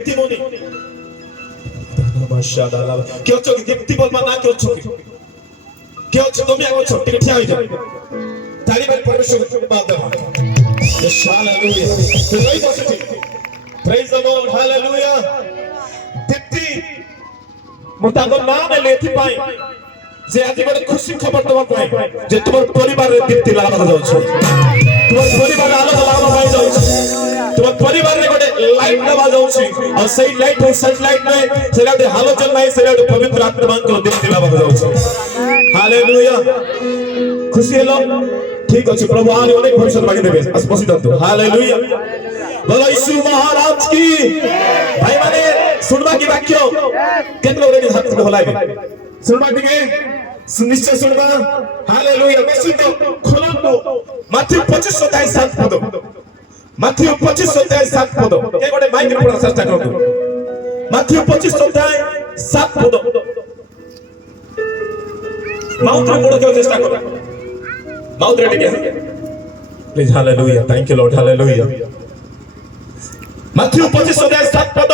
দীপ্তিমণি মাশাআল্লাহ কেউ চোখে দীপ্তি বলবা না কেউ চোখে কেউ তুমি আগে ছোট থেকে ঠিয়া হয়ে যাবে তালি বাড়ি পরিবেশ করতে হবে হালেলুয়া প্রেজ বসে প্রেজ দ্য লর্ড হালেলুয়া দীপ্তি মোতাগো নাম লেথি পাই যে আজ বড় খুশি খবর তোমার পাই যে তোমার পরিবারের দীপ্তি লাভ যাচ্ছে তোমার পরিবারের আলো লাভ পাই যাচ্ছে তোমার পরিবারে গোটে লাইট দেওয়া যাଉଛି আর সেই লাইট ও সার্চ লাইট নয় সেটা গোটে হালোচন নাই সেটা গোটে পবিত্র আত্মাଙ୍କର দীপ্তি লাভ যাଉଛି হালেলুয়া খুশি হলো ঠিক আছে প্রভু আরে অনেক ভবিষ্যৎ বাকি দেবে বসি দাও হালেলুয়া বলো ইসু মহারাজ কি ভাই মানে শুনবা কি বাক্য কেতলো রেডি হাত থেকে হলাইবে শুনবা দিকে নিশ্চয় শুনবা হালেলুয়া বেশি তো খোলন তো মাত্র 25 অধ্যায় 7 পদ মাত্র 25 অধ্যায় 7 পদ এই গোটে মাইক পড়া চেষ্টা করো মাত্র 25 অধ্যায় 7 পদ মাউন্টে পড়ো কেউ চেষ্টা করো মাউন্টে টিকে please hallelujah thank you Lord hallelujah মাত্র 25 অধ্যায় 7 পদ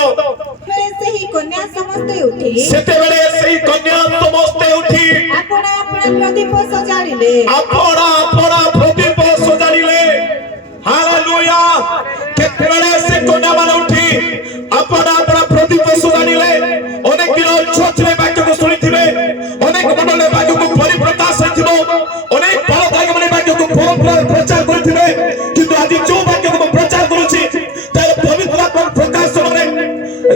ସେହି କନ୍ୟା ସମସ୍ତେ ଉଠି ସେତେବେଳେ ସେହି କନ୍ୟା ସମସ୍ତେ ଉଠି ଆପଣା ଆପଣା ପ୍ରଦୀପ ସଜାଡ଼ିଲେ ଆପଣା ଆପଣା ପ୍ରଦୀପ ସଜାଡ଼ିଲେ ହାଲେଲୁୟା କେତେବେଳେ ସେ କନ୍ୟାମାନେ ଉଠି ଆପଣା ଆପଣା ପ୍ରଦୀପ ସଜାଡ଼ିଲେ ଅନେକ ଦିନ ଚର୍ଚ୍ଚରେ ବାକ୍ୟକୁ ଶୁଣିଥିବେ ଅନେକ ମଣ୍ଡଳରେ ବାକ୍ୟକୁ ପରିପ୍ରକାଶ ହେଇଥିବ ଅନେକ ପାଳଧାରୀମାନେ ବାକ୍ୟକୁ ପ୍ରଚାର କରିଥିବେ କିନ୍ତୁ ଆଜି ଯୋଉ ବାକ୍ୟକୁ ମୁଁ ପ୍ରଚାର କରୁଛି ତାର ପବିତ୍ର ଆତ୍ମା ପ୍ରକାଶ କରେ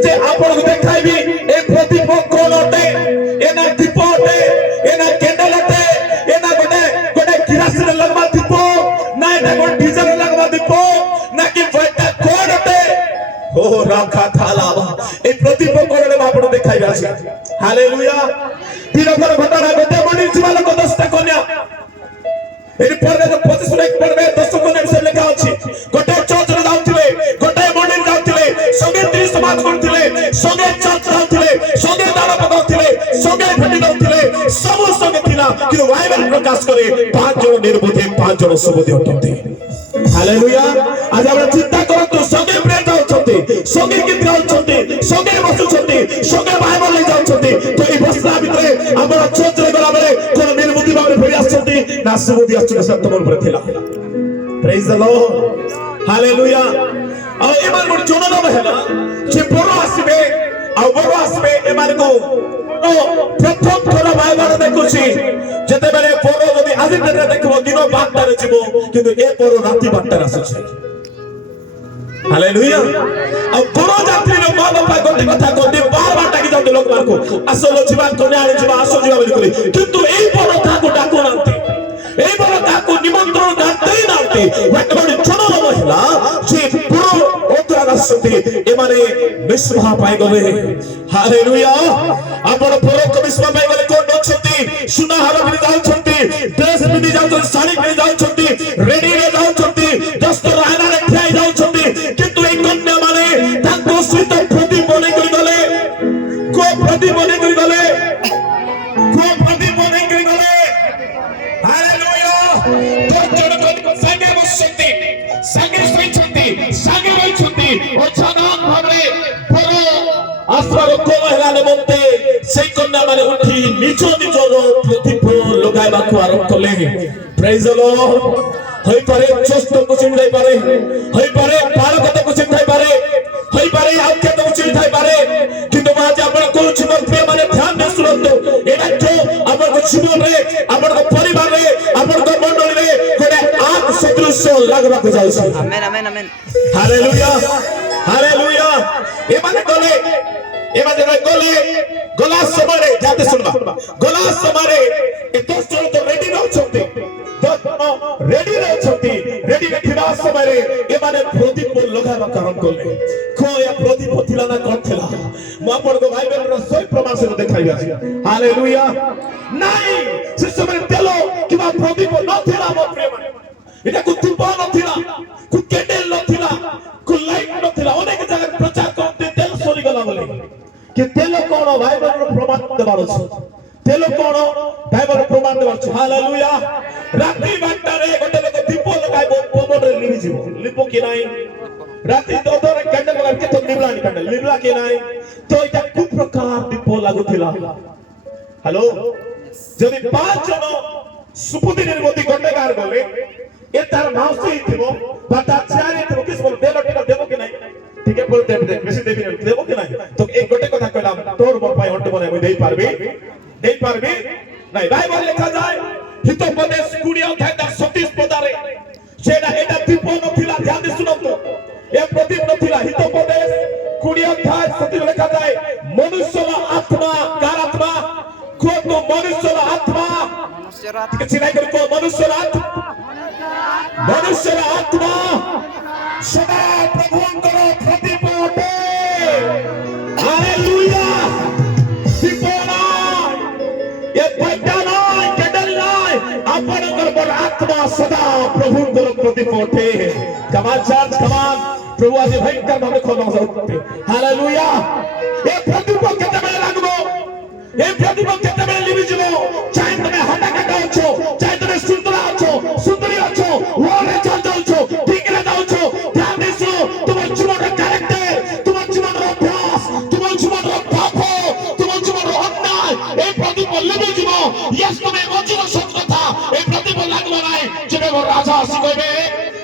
যে আপনাকে দেখাইবি এই প্রদীপ কোন অটে এনা দীপ অটে এনা ক্যান্ডেল অটে এনা গোটে গোটে কিরাসিন লাগবা দীপ না এটা গোটে ডিজেল লাগবা দীপ নাকি বইটা কোন অটে ও রাখা থালাবা এই প্রদীপ কোনরে আপন দেখাইবে আছে হালেলুয়া তিনবার ঘটনা গোটে মনি জীবন লোক 10টা কন্যা এর পরে 25 এক পড়বে 10 কন্যা বিষয় লেখা আছে গোটে চর্চরে যাওতিলে গোটে মন্দির যাওতিলে সঙ্গে 30 সমাজ করতিলে সঙ্গে চর্চ যাওতিলে সঙ্গে দান পকাউতিলে সঙ্গে ভেটি দাউতিলে সব সঙ্গে থিলা কিন্তু বাইবেল প্রকাশ করে 5 জন নির্বোধে 5 জন সুবোধে অটନ୍ତି হালেলুয়া আজ আমরা চিন্তা করন্তু সঙ্গে প্রেম যাউଛନ୍ତି সঙ্গে গীত গাউଛନ୍ତି সঙ্গে বসুଛନ୍ତି সঙ্গে বাইবেল লই যাউଛନ୍ତି তো এই বসলা ভিতরে আমরা চর্চরে গলা বেলে কোন নির্বোধি ভাবে ফেরি আসଛନ୍ତି না সুবোধি আসছে সব তোমার উপরে থিলা প্রেজ দ্য লর্ড হালেলুয়া আর এমান গোটে জননাম হেলা যে বড় আসবে আর বড় আসবে এমানকো প্রথম থর বাইবেল দেখুছি যেতেবেলে বড় যদি আজি দিনে দেখব দিন 12টারে যাব কিন্তু এ বড় রাতি 12টারে আসছে হালেলুয়া আর বড় যাত্রীর মা বাপা গোটে কথা কইতে বারবার ডাকি যাওতে লোকমানকো আসলো জীবন কোনে আনি জীবন আসো জীবন বলি করি কিন্তু এই বড় কাকু ডাকো নাতে এই বড় কাকু নিমন্ত্রণ করতেই নাতে বর্তমানে জননাম হেলা যে বড় অন্তরাল আসছে এমানে বিশ্বভা পাই গলে হালেলুয়া আপন পরক বিশ্বভা পাই গলে কোন অছন্তি সুনা হারা পিনি যাউছন্তি ড্রেস পিনি যাউছন্তি শাড়ি পিনি যাউছন্তি রেডি রে যাউছন্তি দস্ত রায়নারে খাই যাউছন্তি কিন্তু এই কন্যা মানে তাঙ্ক সহিত প্রদীপ মনে করি গলে কো প্রদীপ মনে করি গলে কো প্রদীপ মনে করি গলে হালেলুয়া তোর জন্য সাঙ্গে বসছন্তি সাঙ্গে শোইছন্তি সাঙ্গে রইছন্তি অচানক ভাবে বড় আশ্রয় কোন হেলানে মতে সেই কন্যা মানে উঠি নিজ নিজর প্রদীপ লগাইବାକୁ আরম্ভ কলে প্রেজ দ্য লর্ড হই পারে চষ্ট কুচিন যাই পারে হই পারে পারকত কুচিন যাই পারে হই পারে আউকে তো কুচিন যাই পারে কিন্তু আজ আমরা কোন জীবন প্রিয় মানে ধ্যান দিয়ে শুনতো এটা তো আমার জীবনে আমার পরিবারে আমার মণ্ডলীরে কোন আগ সদৃশ লাগবাকে যাচ্ছে amen amen amen hallelujah hallelujah এমানে গলে গলা সময় যাতে শুনবা গলা সময় এত জন তো রেডি রହୁଛନ୍ତି রেডি রହୁଛନ୍ତି রেডি ଥିବା ସମୟରେ ଏମାନେ ପ୍ରଦୀପ ଲଗାଇବା କାରଣ କଲେ କୋୟା ପ୍ରଦୀପ ଥିଲା ନା କଣ ଥିଲା ମୁଁ ଆପଣଙ୍କ ବାଇବେଲର ସହି ପ୍ରମାଣ ସହିତ ଦେଖାଇବି ଆଜି ହାଲେଲୁୟା ନାଇଁ ସେ ସମୟରେ ତେଲ କିମ୍ବା ପ୍ରଦୀପ ନଥିଲା ମୋ ପ୍ରିୟମାନେ ଏଟାକୁ ଧୂପ ନଥିଲା କୁ କ୍ୟାଣ୍ଡେଲ ନଥିଲା କୁ ଲାଇଟ ନଥିଲା ଅନେକ ଜାଗାରେ ପ୍ରଚାର କରନ୍ତି ତେଲ ସରିଗଲା ବୋଲି कि तेल कोण बाइबल प्रमाण देबार अछि तेल कोण बाइबल प्रमाण देबार अछि हालेलुया रात्रि बाटारे गोटे लोक दीप लगाइबो पवन रे लिभि जिवो लिपो कि नाही রাতে দোদরে ক্যান্ডেল লগাই কে তো নিবলানি ক্যান্ডেল নিবলা কে নাই তো এটা কু প্রকার দীপ লাগুଥିଲା হ্যালো যদি পাঁচ জন সুপুদিনের মধ্যে গন্ডগার গলে এ তার মাউসি থিব বা তার চারি থিব কিস বল দেব টিকা দেব কি নাই ঠিক আছে বলতে বেশি দেবি দেব কি নাই তো এই গোটে কথা কইলাম তোর বল পাই হটে বলে আমি দেই পারবি নাই বাইবেল লেখা যায় হিতোপদেশ 20 অধ্যায় 37 পদারে সেটা এটা দীপ নথিলা ধ্যান দিয়ে শুনতো এ প্রদীপ নথিলা হিতোপদেশ 20 অধ্যায় 37 লেখা যায় মনুষ্যর আত্মা কার আত্মা কোন মনুষ্যর আত্মা কিছু নাই করে কোন মনুষ্যর আত্মা সদা প্রভুঙ্কর প্রদীপ ওঠে হালেলুয়া দীপ নাই এ পয়টা নাই ক্যান্ডেল নাই আপনার বড় আত্মা সদা প্রভুঙ্কর প্রদীপ ওঠে কমান চার্জ কমান প্রভু আজ ভয়ঙ্কর ভাবে ক্ষমা করতে হালেলুয়া এ প্রদীপ কেতবে লাগবো এ প্রদীপ কেতবে লিবি যাব চাই তুমি হাঁটা কাটা আছো চাই তুমি সুন্দরী আছো ওরে চলছো ঠিকরে যাওছো ধ্যান দিছো তোমার জীবনের ক্যারেক্টার তোমার জীবনের অভ্যাস তোমার জীবনের পাপ তোমার জীবনের অন্যায় এই প্রদীপ লিবি যাব ইয়েস তুমি বঞ্চিত সত্য কথা এই প্রদীপ লাগলো নাই যেবে রাজা আসি কইবে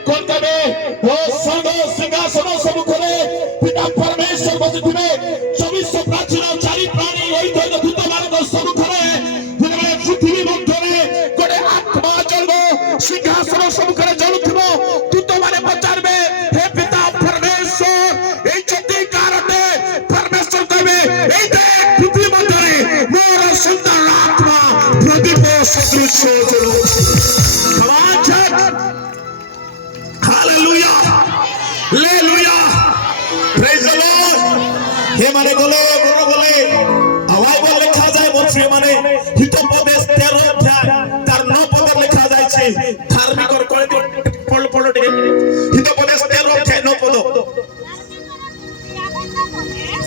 কোন কবে ও সদ সিংহাসন সম্মুখে পিতা পরমেশ্বর বসিবে 24 প্রাচীন চারি প্রাণী এই দূত ମାନଙ୍କ সম্মুখে পৃথিবী মধ্যে গোটে আত্মা চলব সিংহাসন সম্মুখে জ্বলুথিব দূত মানে পচারবে হে পিতা পরমেশ্বর এই জ্যোতি কারণে পরমেশ্বর কইবে এই দেখ পৃথিবী মধ্যে মোর সুন্দর আত্মা প্রদীপ সদৃশ জ্বলুছে Hallelujah. Praise the Lord. हे माने बोले हवाई बोल लिखा जाए बोल माने हितोपदेश 13 अध्याय तार 9 पद लिखा जाय छे धार्मिक और कोले पढ़ टिके हितोपदेश 13 अध्याय 9 पद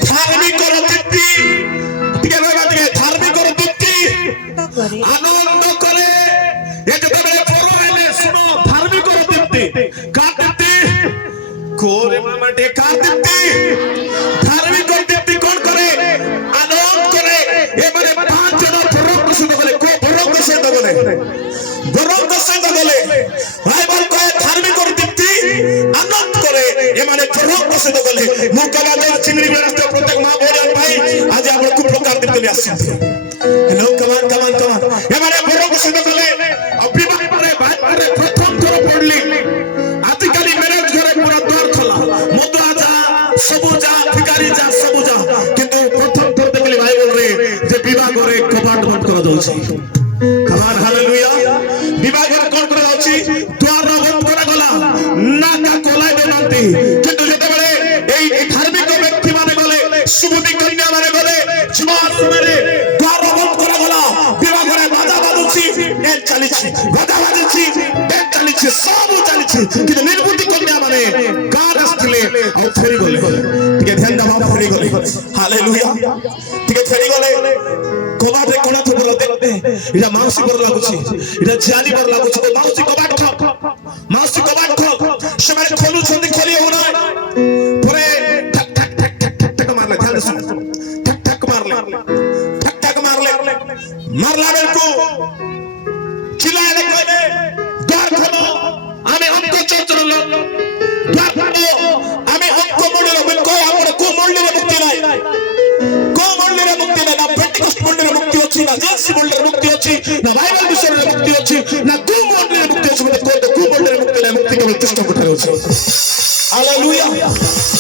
धार्मिक और तृप्ति टिके रहबा टिके धार्मिक और तृप्ति आनंद करे ये जब मेरे परो आइले सुनो धार्मिक और तृप्ति का तृप्ति कोरे मामा टेका तृप्ति धार्मिक और तृप्ति कौन करे आनंद करे ये माने पांच जन भरंग संग बोले को भरंग संग बोले बाइबल कहे धार्मिक और तृप्ति आनंद करे ये माने भरंग संग बोले मुका बाजार चिंगड़ी रास्ते प्रत्येक मां बोले भाई आज आपण खूप प्रकार तृप्ति आसी हेलो कमान ये माने भरंग संग बोले अभिमान करे भाई अरे प्रथम कर पड़ली आजकल मैरिज घरे पूरा द्वार खोला मदुआ जा सबुजा भिखारी जा सबुजा किंतु प्रथम थर देखले बाइबल रे जे विवाह घरे कपाट बंद करा जाउछि कमान हालेलुया विवाह घरे कोन करा जाउछि द्वार बंद करा गला ना का कोलाई देनांती किंतु जेते बेले एई धार्मिक व्यक्ति माने गले सुबुदी कन्या माने गले जीवन समय द्वार बंद करा गला विवाह घरे बाजा बाजुछि ए चलिछि बाजा बाजुछि ए चलिछि सब चलिछि किंतु निर्बुद्धि कन्या माने गाड आस्थिले आ फेरी गले टिके ध्यान दबा फेरी गले हालेलुया टिके फेरी गले कबाटे कोना तो बोलते इरा माउसी पर लागुछि इरा जियाली पर लागुछि तो माउसी कबाट से मारे खोलु छंदी खोली होना परे ठक ठक मारले ध्यान सुन ठक मारले मारला बेलको चिल्लाले कहले द्वार खोलो आमे हमको चोचरलो द्वार खोलो आमे हमको मोडलो बेलको हमरे को मोडले मुक्ति नाही ना पेंटिकस्ट मोडले मुक्ति अछि ना जेसी मोडले मुक्ति अछि ना बाइबल विषय रे मुक्ति अछि ना को मोडले मुक्ति अछि मते को मोडले मुक्ति नाही मुक्ति केवल कृष्ण कोठारे अछि हालेलुया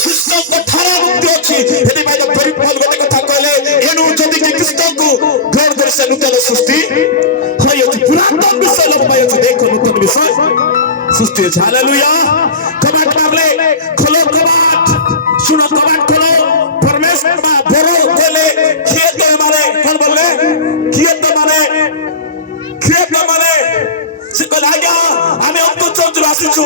कृष्ण कोठारे मुक्ति अछि हेदि भाई परिपाल गोटे कथा कहले एनु जदि कि कृष्ण को ग्रहण करे से नूतन सृष्टि होय अछि पुरातन विषय लोक पाय अछि देखो नूतन विषय सृष्टि अछि हालेलुया कबाट मारले खोलो कबाट सुनो कबाट खोलो परमेश्वर बरो बोले खेत माने कोन बोले खेत माने से कहला आज्ञा आमे हमको चौथ आसीछु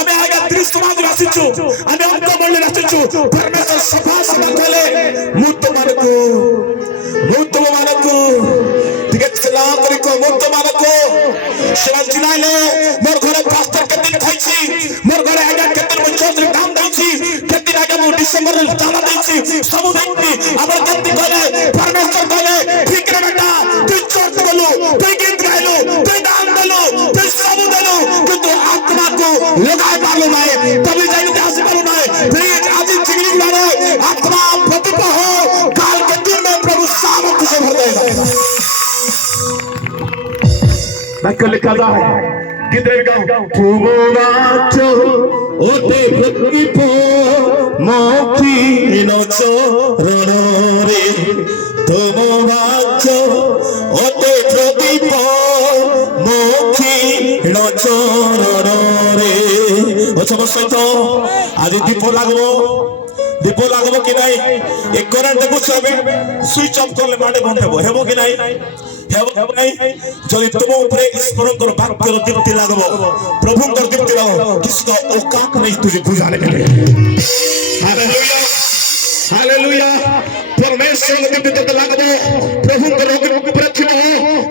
आमे आज्ञा 30 समाज आसीछु आमे हमको बोलले आसीछु परमेश्वर सभा कहले मुत मानको ठीक है सलाम करिको मुत मानको सेवा चिनाइले मोर घरे पास्टर के दिन खाइछि मोर घरे आज्ञा केतन चौथ काम दाइछि डिसेंबर जाना देछि सब व्यक्ति आपण केमति कहले परमेश्वर कहले ठीक रे बेटा तू चर्च गलु तू गीत गाइलु तू दान देलु तू सब देलु किंतु आत्मा को लगाय पारलु नाही तभी जानि आसी पारलु नाही प्लीज आज जिंदगी मारे आत्मा प्रतिप हो काल के दिन में प्रभु सामर्थ से भर देगा बाइबल लिखा है गीत गाओ तुमराचो ओते प्रतिप मोखी नचरण रे तुमराचो ओते प्रतिप मोखी नचरण रे अच्छा सहित आज दीप लागबो कि नहीं एक करंट देखु छबे स्विच ऑफ करले माडे बंद हेबो कि नहीं हेबो नहीं जदि तुम ऊपर ईश्वरकर वाक्यर दीप्ति लागबो प्रभुकर दीप्ति लागबो किसका औकात नहीं तुझे बुझाने के लिए हालेलुया हालेलुया परमेश्वर के दीप्ति तो लागबो प्रभुकर ऊपर थिबो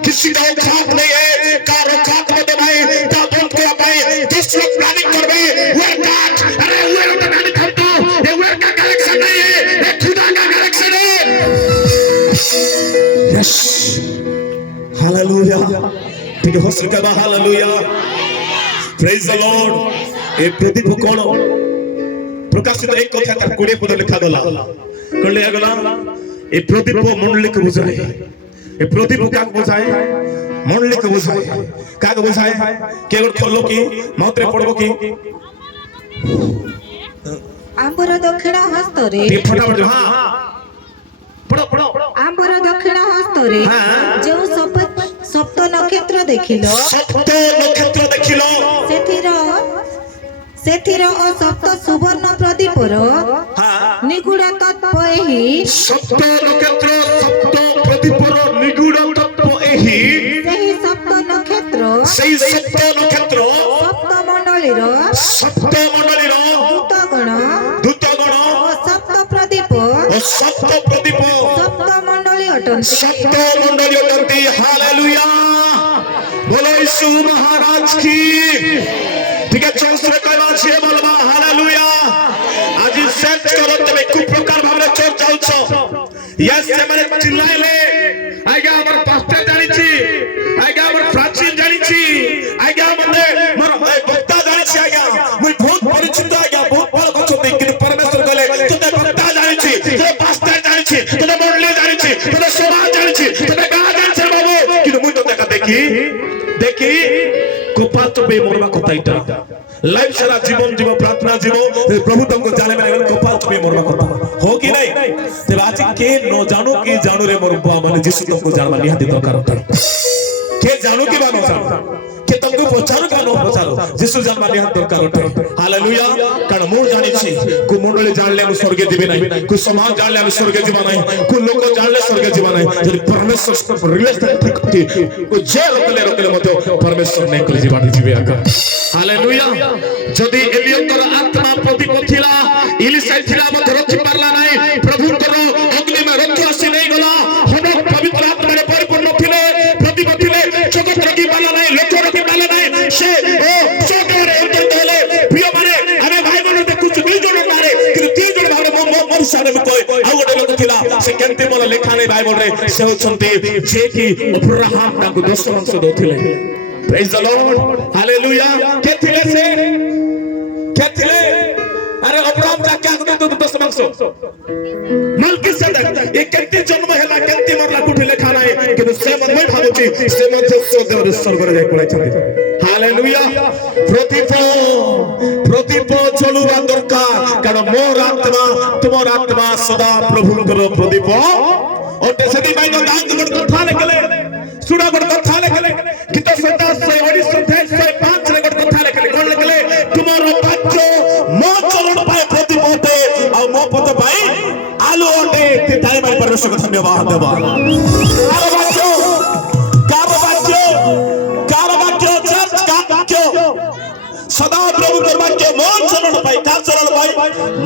किसी का औकात नहीं है कार औकात में नहीं ता बंद के पाए दूसरा प्लानिंग करबे वे काट अरे वे तो नहीं करतो ये वे का कलेक्शन नहीं है ये खुदा का कलेक्शन है यस हालेलुया ठीक है हौसला का हालेलुया प्रेज द लॉर्ड ए प्रदीप कोण प्रकाशित एक कथा का 20 पद लिखा गला कले गला ए प्रदीप मंडली को बुझाए ए प्रदीप का बुझाए मंडली को बुझाए का बुझाए के गड खोलो की मात्रे पड़बो की आंबर दक्षिण हस्तरे फटाफट हां पड़ो आंबर दक्षिण हस्तरे जो सप्त नक्षत्र देखिलो सेथिर ओ सप्त सुवर्ण प्रदीपर निगूढ़ तत्व एही सप्त नक्षत्र सप्त प्रदीपर निगूढ़ तत्व एही सेही सप्त नक्षत्र सप्त मंडलीर दूतगण सप्त प्रदीप सप्त मंडली अटंती हालेलुया बोलो यीशु महाराज की ठीक है चौसरे कहवा छे बोलबा हालेलुया आज सर्च करो तबे खूब प्रकार भाबरे चर्च जाउछो यस से माने चिल्लाइले आज्ञा हमर पास्टर जानि छी आज्ञा हमर प्राचीन जानि छी आज्ञा मने मोर भक्ता जानि छी आज्ञा मुई बहुत परिचित आज्ञा बहुत बड़ कछो दे कि परमेश्वर कहले तोते भक्ता जानि छी तोते पास्टर जानि छी तोते मंडली जानि छी तोते समाज जानि छी तोते गां जानि छी बाबू कि मुई तो देखा देखी कोपा तो बे मोरबा कोताइटा लाइफ सारा जीवन जीव प्रार्थना जीव प्रभु तुमको जाने में कोपा तो बे मोरबा कोता हो कि नहीं ते आज के न जानो के जानो रे मोरबा माने यीशु तुमको जानवा निहाती दरकार के जानो के बानो जानो के तुमको पहचानो का नो पहचानो यीशु जानवा निहाती दरकार हालेलुया कारण मोर जानि छी को मंडली जानले हम स्वर्ग जीवे नहीं को समाज जानले हम स्वर्ग जीवा नहीं को लोक जानले स्वर्ग जीवा नहीं जदि परमेश्वर से रिलेशन ठीक को जे रोकले मतो परमेश्वर नहीं कर जीवा जीवे आका हालेलुया जदि एलियतर आत्मा प्रदीप थिला इलिसाई थिला मतो रखि पारला नहीं प्रभु करो अग्नि में रखि आसी नहीं गला हम पवित्र आत्मा रे परिपूर्ण थिले प्रदीप थिले जगत रखि पारला नहीं लोक रखि पारला नहीं से ओ चोटरे उतर देले प्रिय माने हमें भाई बहन देखु दुई जण मारे कि तीन जण भाबरे मोर सारे में कोई आ गोटे लोक थिला से केनते मोर लेखा नहीं बाइबल रे से होचंती जे कि अब्राहम ताको 10 वंश दोथिले प्रेज द लॉर्ड हालेलुया के थिले अरे अब्राहम जा क्या तो 10 वंश मलकीसेदेक ये केनते जन्म हैला केनते मरला कुठी लेखा नाही कि से मन मैं भाबुची से मध्य सोदेव स्वर्ग रे जाय पड़ै छथि हालेलुया प्रदीप चलुवा दरकार कारण मोर आत्मा तुमर आत्मा सदा प्रभुकर प्रदीप ओटे सदी भाई तो दान गुण कथा लेखले सुड़ा गुण कथा लेखले गीत संता 119 रे गुण कथा लेखले कोन लेखले तुमर वाक्य मो चरण पाए प्रदीप ओटे आ मो पद पाए आलू ओटे ते ताई भाई परमेश्वर को धन्यवाद देबा कार वाक्य चर्च का वाक्य सदा प्रभु वाक्य मोर चरण पाई का चरण पाई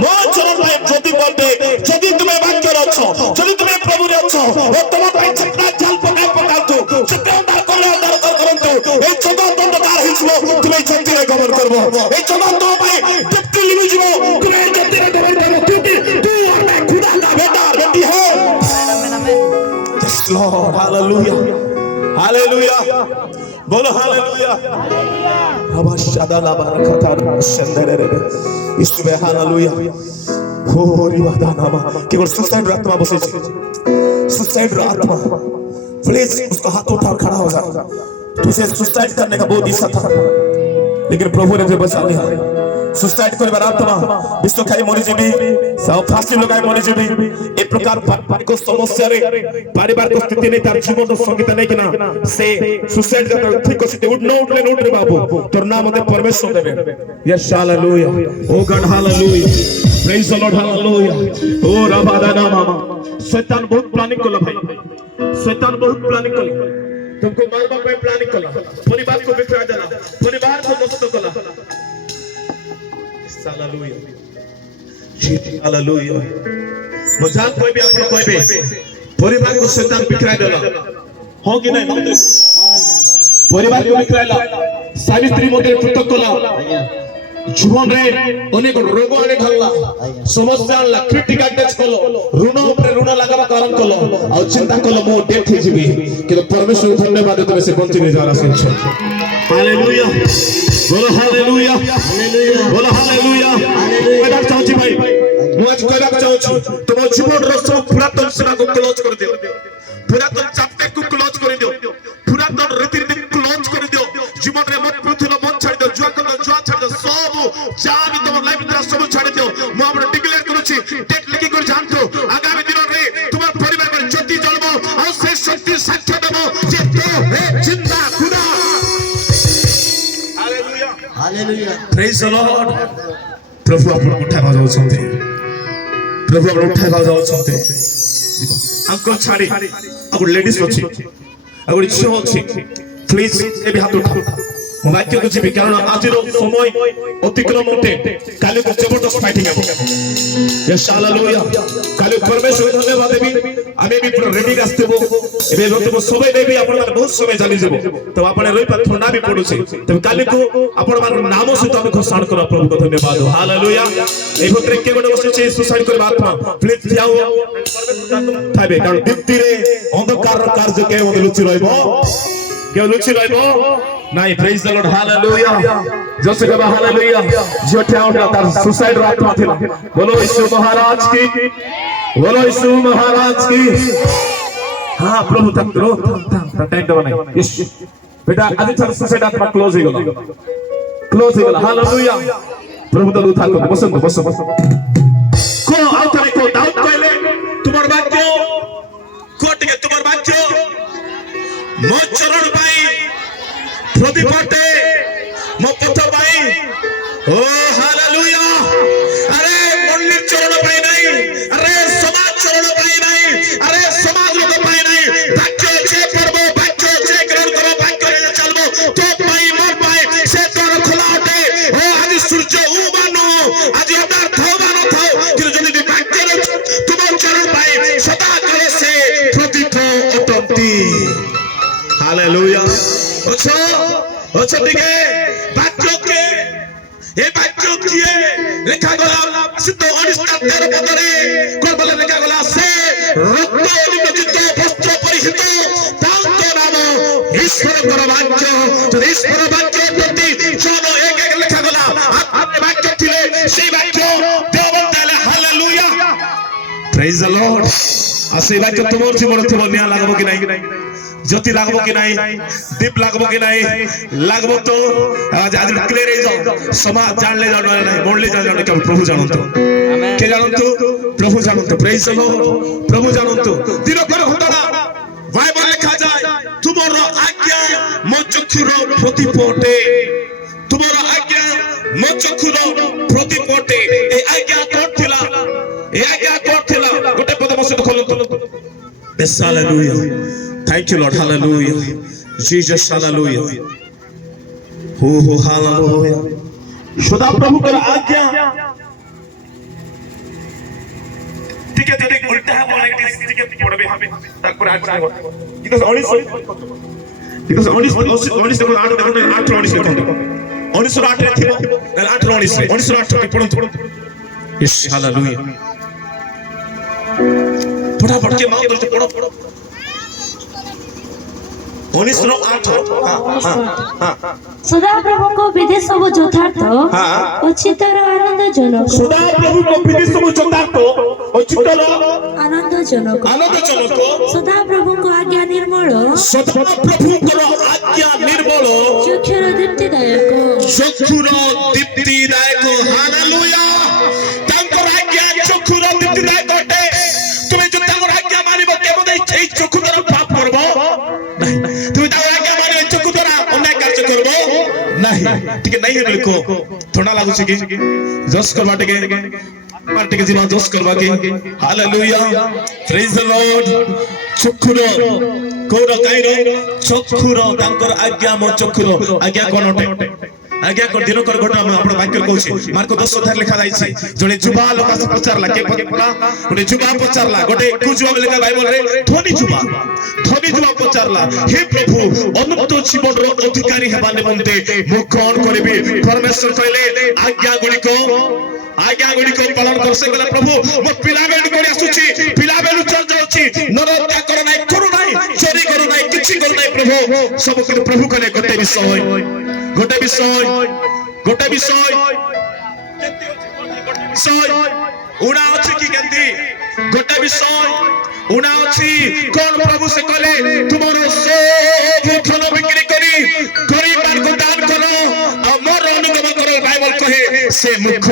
मोर चरण पाई प्रदीप ओटे जदि तुम्हें वाक्य रछो जदि तुम्हें प्रभु रे रछो ओ तुम पाई छपना जाल पकातु चक्रांतर करंतु ए जगत अंधकार हिजबो तुम्हें जति रे गमन करबो ए जगत तो पाई दत्ति लिबि जबो तुम्हें जति रे गमन करबो क्योंकि Behold. Yes, Lord. Hallelujah. Hallelujah. Bolo hallelujah. Abashadala barakata shenderere. Isube hallelujah. Hori wadanama. केवल सुसाइड आत्मा बसेছে सुसाइड आत्मा प्लीज उसका हाथ उठा खड़ा हो जा तुझे सुसाइड करने का बहुत इच्छा था लेकिन प्रभु ने तुझे बचा लिया सुसाइड करे आत्मा विश्व खाली मरी जीवी सब फांसी लगाए मरी जीवी एक प्रकार पारिवारिक समस्या रे पारिवारिक स्थिति नहीं तार जीवन संगीत नहीं कि ना से सुसाइड करता ठीक स्थिति उठ रे बाबू तोर नाम मते परमेश्वर देबे yes hallelujah oh God hallelujah praise the Lord hallelujah ओ रबादाना मामा शैतान बहुत प्लानिंग करला भाई शैतान बहुत प्लानिंग करला तुमको मारने पे प्लानिंग करला परिवार को बिखरा देला परिवार को नष्ट करला हालेलुया जी हालेलुया मजाक कोई भी आपको कोई भी परिवार को शैतान बिखरा देला हो कि नहीं मानते परिवार को बिखराला सावित्री मते पृथक करला जीवन रे अनेक रोग आने ढलला समस्या आनला क्रिटिकल टेस्ट कलो ऋण ऊपर ऋण लगावा कारण कलो आ चिंता कलो मो डेथ हे जीवी कि परमेश्वर धन्यवाद देते से बंची नहीं जा रहा है हालेलुया बोलो हालेलुया बोलो हालेलुया कहना चाहूची भाई मु आज कहना चाहूची तुम जीवन रो सब पुरातन सेना को क्लोज कर दियो पुरातन चैप्टर को क्लोज कर दियो पुरातन रीति रीति क्लोज कर दियो जीवन रे मत पृथ्वी मत छाड़ दियो जुआ कर जुआ छाड़ दियो सब जान तुम लाइफ द्वारा सब छाड़ दियो मु हमर डिक्लेयर करूची डेट लिखि कर जानतो आगामी दिन रे तुम्हार परिवार में ज्योति जलबो और से शक्ति साक्ष्य देबो जे तो हे जिंदा खुदा hallelujah hallelujah praise the Lord प्रभु आपण उठा जाउछन्ते प्रभु आपण उठा जाउछन्ते अंकल छाड़ी अगो लेडीज अछि अगो झियो अछि प्लीज ए भी हाथ उठा मो वाक्य को जीवी कारण आज रो समय अतिक्रम होते काले को जबरदस्त फाइटिंग है यस हालेलुया काले परमेश्वर धन्यवाद देबी आमे भी पूरा रेडी रास्ते बो एबे बतबो सबे देबी आपण माने बहुत समय चली जेबो तो आपण रोई पर ठंडा भी पडुछे तब काले को आपण माने नाम सहित हम घोषणा करा प्रभु को धन्यवाद हालेलुया ए भद्रे के गोटे बसे सुसाइड करे आत्मा प्लीज जाओ थाबे कारण दीप्ति रे अंधकार कार्य के लुचि रहबो के लुचि रहबो नहीं प्रेज द लॉर्ड हालेलुया जैसे कहा हालेलुया जो ठेउला तार सुसाइड रो आत्मा थिला बोलो यीशु महाराज की बोलो यीशु महाराज की हां प्रभु तक रो टाइम दो नहीं यस बेटा आज तार सुसाइड आत्मा क्लोज हो गला हालेलुया प्रभु तो उठा को बस को आउथरे को डाउट कहले तुम्हार वाक्य कोट के तुम्हार वाक्य मो चरण पाई प्रदीपटे मो पथ पाई ओ हालेलुया अरे मंदिर चरण पाई नहीं अरे समाज चरण पाई नहीं अरे समाज लोग पाई नहीं भाग्य छे करबो भाग्य छे ग्रहण करो भाग्य रे चलबो तो पाई मोर पाई से द्वार खुला होते ओ आज सूर्य उबानो आज अंधार थोबानो थो कि जदी भाग्य रे तुम चरण पाई सदा करे से प्रदीप अटंती हालेलुया अच्छा ठीक है बच्चों के ये बच्चों की लिखा गला सिद्ध अनिष्टा तेरे पदरे कोन बोले लिखा गला से रक्त निमजित वस्त्र परिहित तांतो नाम ईश्वर परवाक्य तो ईश्वर वाक्य प्रति जन एक एक लिखा गला आपने वाक्य थिले से वाक्य देवन ताले हालेलुया प्रेज द लॉर्ड आसे वाक्य तुमर जीवन थबो निया लागबो कि नहीं ज्योति लागबो कि नहीं दीप लागबो कि नहीं लागबो तो आज आज क्लियर हे जाओ समाज जान ले जाओ नहीं मोड़ ले जाओ केवल प्रभु जानतो आमेन के जानतो प्रभु जानतो प्रेज द लॉर्ड प्रभु जानतो दिन कर घटना बाइबल लिखा जाय तुमरो आज्ञा मो चक्षुरो प्रतिपटे तुमरो आज्ञा मो चक्षुरो प्रतिपटे ए आज्ञा कोट थिला गोटे पद बस खोलतो yes hallelujah Thank you, Lord. Hallelujah. Jesus, hallelujah. हो hallelujah. खुदा प्रभु का आज्ञा ठीक है तो उल्टा है बोले ठीक है पढ़बे हमें तक पर आज because only देखो 8 रे थिबो 8 पढ़ो yes hallelujah फटाफट के मां तो पढ़ो 1908 सदा प्रभु को विधि सब यथार्थ उचितर आनंदजनक सदा प्रभु को विधि सब यथार्थ उचितर आनंदजनक सदा प्रभु को आज्ञा निर्मल सदा प्रभु को आज्ञा निर्मल चक्षुर दीप्तिदायक हालेलुया तांकर आज्ञा चक्षुर दीप्तिदायक अटे तुमे जो तांकर आज्ञा मानिबो केबो एई चक्षु द्वारा पाप करबो नहीं तुमे तांकर आज्ञा मानिबो चक्षु द्वारा अन्याय कार्य करबो नहीं ठीक नहीं है को थोड़ा लागु छी कि जस करबा टिके जीवन जस करबा के हालेलुया प्रेज द लॉर्ड चक्षुर कोर काइरो चक्षुर तांकर आज्ञा मो चक्षुर आज्ञा कोन अटे आज्ञा को दिन कर घटना में आपण वाक्य कहूची मार्को 10 अध्याय लिखा जाई छी जने जुबा लोक से पचारला के पला गोटे जुबा पचारला गोटे कुजुबा लिखा बाइबल रे धनी जुबा पचारला हे प्रभु अनंत जीवन रो अधिकारी हेबा निमंते मु कोन करबी परमेश्वर कहले आज्ञा गुडी को पालन कर से कहला प्रभु मो पिला बेलु कोडी आसुची पिला बेलु चल जाउची नरत्या कर नाही करू नाही चोरी करू नाही किछि करू नाही प्रभु सब के प्रभु कने गोटे विषय उड़ा अछि कि केंती गोटे विषय उड़ा अछि कोन प्रभु से कहले तुमरो सब धन बिक्री करी गरीब को दान करो और मोर अनुगमन करो बाइबल कहे से मुख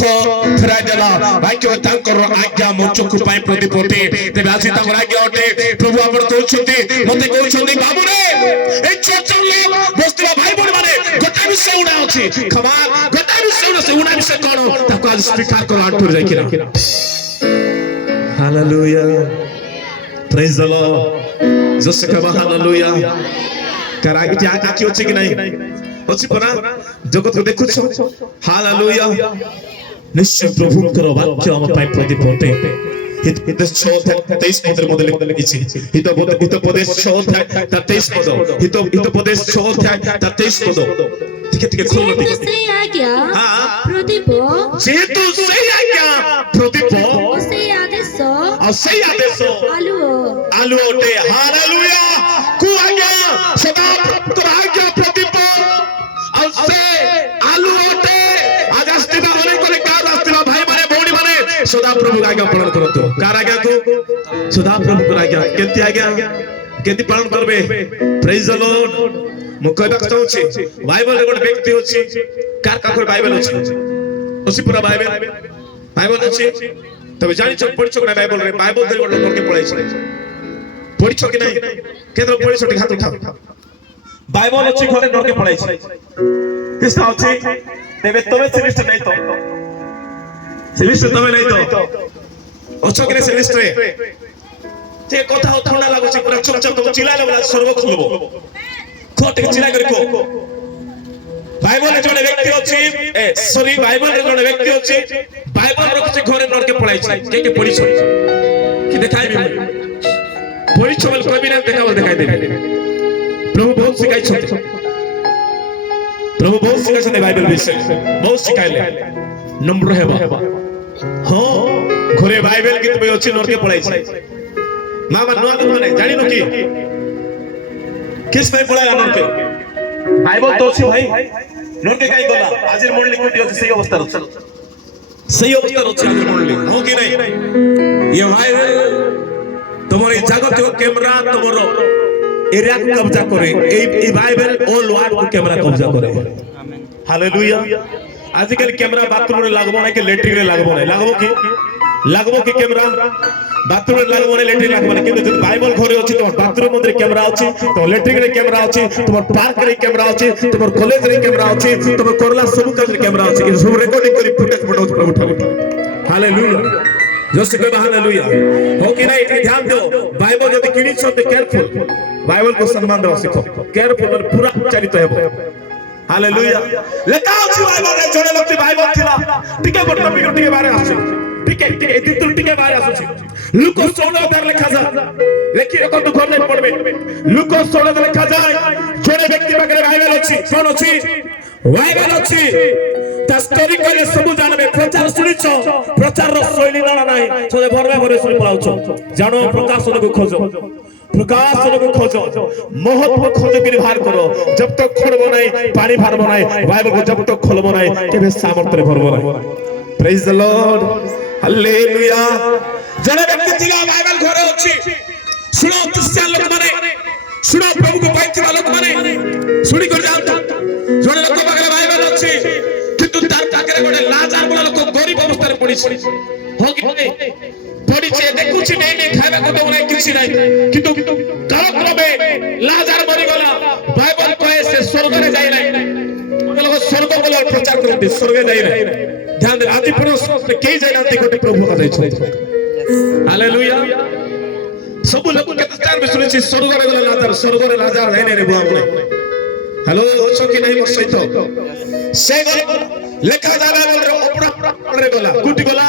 फेराइ देला वाक्य तांकर आज्ञा मो चक्षु पाई प्रतिपति तेबे आसी तांकर आज्ञा अटे प्रभु आपण कहउछथि मते कहउछथि बाबू रे ए चर्चा लोग बस्तिबा भाई बोल माने गोटे विषय उड़ा अछि खबा गोटे विषय से उड़ा विषय कोन ताको आज स्वीकार करो आठुर जाई किना हालेलुया प्रेज द लॉर्ड जस कबा हालेलुया करा इति आकी अछि कि नहीं अछि पना जगत को देखु छ हालेलुया निश्चय प्रभु करो वाक्य हम पाई प्रतिपते हित शोध 23 पद रे मदले लिखिछि हित पदेश शोध 23 पद हित पदेश शोध 23 पद ठीक खोल दे से आज्ञा प्रदीप जेतु से आज्ञा प्रदीप से आदेश आलू ओटे हालेलुया को आज्ञा सदा तो आज्ञा प्रदीप और से आलू ओटे आज अस्तिबा होने कोले का अस्तिबा भाई माने भौणी माने सदा प्रभु आज्ञा पालन करतो कार आज्ञा को सदा प्रभु को आज्ञा केति आज्ञा केति पालन करबे प्रेज द लॉर्ड मुकदक चाहूची बाइबल रे गोटे व्यक्ति होची कार काखर बाइबल होची ओसी पूरा बाइबल होची तबे जानि छ पढिछ कि बाइबल रे बाइबल रे गोटे लोक के पढाइ छ पढिछ कि नहीं केतरो पढिछ टी हाथ उठा बाइबल होची घरे लोक के पढाइ छ किसना होची तेबे तबे सेमिस्टर नहीं तो तबे नहीं तो ओछ कि सेमिस्टर ते कथा थोड़ा लागो छ पूरा चुपचाप तो चिल्ला लेबा सर्व खुलबो कोटे चिल्ला करी को बाइबल रे जोने व्यक्ति अछि सॉरी बाइबल रे जोने व्यक्ति अछि बाइबल रो किछ घरे नर के पढाइ छै के पढि छ कि देखाइ भी पढि छ बोल कभी ना देखाइ दे प्रभु बहुत सिखाइ छ बाइबल विषय बहुत सिखाइले नम्र हेबा हां घरे बाइबल के तबे अछि नर के पढाइ छै मामा नुआ तो माने जानि न की किस भाई पढ़ा नर के बाइबल तो अछि भाई नर के काई गला आजिर मंडली कोटी अछि सही अवस्था अछि आजिर मंडली हो कि नहीं ये बाइबल तुम्हारे जागतिक कैमरा तुम्हारो एरिया को कब्जा करे ए बाइबल ऑल वर्ल्ड को कैमरा कब्जा करे हालेलुया आजकल कैमरा बाथरूम रे लागबो ना कि लेट्रिन रे लागबो कि कैमरा बाथरूम रे लागबो ना लेट्रिन लागबो ना किंतु जब बाइबल घरे अछि तो बाथरूम रे कैमरा अछि तो लेट्रिन रे कैमरा अछि तो पार्क रे कैमरा अछि तो कॉलेज रे कैमरा अछि तो करला सब का कैमरा अछि इन सब रिकॉर्डिंग करी फुटेज बनाउ प्रभु ठाकुर हालेलुया जस्ट के हालेलुया हो कि नहीं ध्यान दो बाइबल जब किनी छ तो केयरफुल बाइबल को सम्मान दो सीखो केयरफुल और पूरा चरित हेबो हालेलुया लेका अछि बाइबल रे जोने लोक बाइबल थिला टिके बड टॉपिक टिके बारे आछे टिके एतितुल टिके बारे आछे लुक 16 दर लिखा जा लेखि रखो तो घर में पढ़बे लुक 16 दर लिखा जाय जोने व्यक्ति बगरे बाइबल अछि कोन अछि ବାଇବେଲ ଅଛି ତା ଷ୍ଟୋରି କହିଲେ ସବୁ ଜାଣିବେ ପ୍ରଚାର ଶୁଣିଛ ପ୍ରଚାରର ଶୈଳୀ ନାଳା ନାହିଁ ସଦେ ଭରବେ ଭରେ ଶୁଣି ପଳାଉଛ ଜାଣ ପ୍ରକାଶନକୁ ଖୋଜ प्रकाशन को खोजो महत्व खोजो कि बाहर करो जब तक खोलबो नहीं पानी भरबो नहीं बाइबल को जब तक खोलबो नहीं केबे सामर्थ्य भरबो नहीं प्रेज द लॉर्ड हालेलुया जने व्यक्ति थिला बाइबल घरे अछि सुनो क्रिश्चियन लोक माने सुनो प्रभु को पाइथिबा लोक माने सुनी कर जाओ जने लोक पाखरे बाइबल अछि किंतु तार पाखरे गोटे लाचार बोला लोक गरीब अवस्था रे पड़ी हो कि नहीं पड़ीछे देखुछि नहीं नहीं खाइबा को दउ नहीं किछि नहीं किंतु कालक्रमे लाजार मरि गला बाइबल कहे से स्वर्ग रे जाई नहीं लोग स्वर्ग बोला प्रचार करते स्वर्ग जाई नहीं ध्यान दे आदि पुरुष के के जाई नहीं गोटे प्रभु का दै छै हालेलुया सब लोग के प्रचार में सुनि छी स्वर्ग रे गला लाजार स्वर्ग रे लाजार नहीं रे बुआ बोले हेलो ओछो कि नहीं मोर सहित से लेखा जाबे बोल रे ओपरा रे गला कुटी गला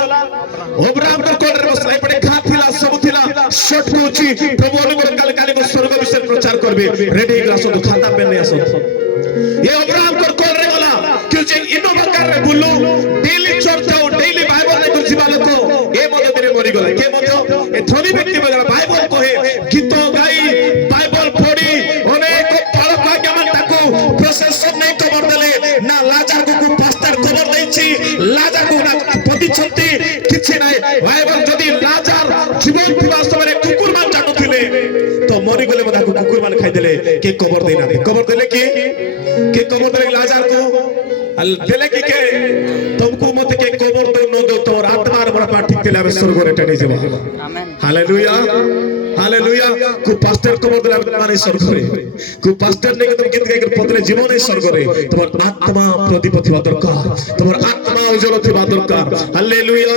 अब्राहम को कोड रे बसलाई पड़े खा थिला सब थिला शॉट होची प्रभु अनुग्रह काल काल को स्वर्ग विषय प्रचार करबे रेडी ग्लासो तो खाता पे नहीं आसो ये अब्राहम को कोड रे गला कि जे इनो प्रकार रे बुल्लो डेली चर्च जाओ डेली बाइबल ने कुछ बालो को ए मते तेरे मरि गला के मते ए धनी व्यक्ति बगला बाइबल कहे गीत गाई बाइबल पढ़ी अनेक पालक ज्ञान ताको प्रोसेसन नहीं खबर देले ना लाजार को पास्टर खबर दैछि लाजार को ना प्रतिछंती किछि नाही बाइबल जदी लाजार जीवन थिबा समय कुकुर मान जानुथिले तो मरि गले मदा कुकुर मान खाइ देले के खबर देना खबर देले के खबर देले लाजार को अल देले के तुमको मत के खबर दो न दो तोर आत्मा रे बड़ा ठीक देले हम स्वर्ग रे टने जेबो आमेन हालेलुया हालेलुया को पास्टर खबर देले माने स्वर्ग रे को पास्टर ने तुम गीत गाय के पतले जीवन है स्वर्ग रे तुम्हार आत्मा प्रदीप थिबा दरकार तुम्हार आत्मा उज्जवल थिबा दरकार हालेलुया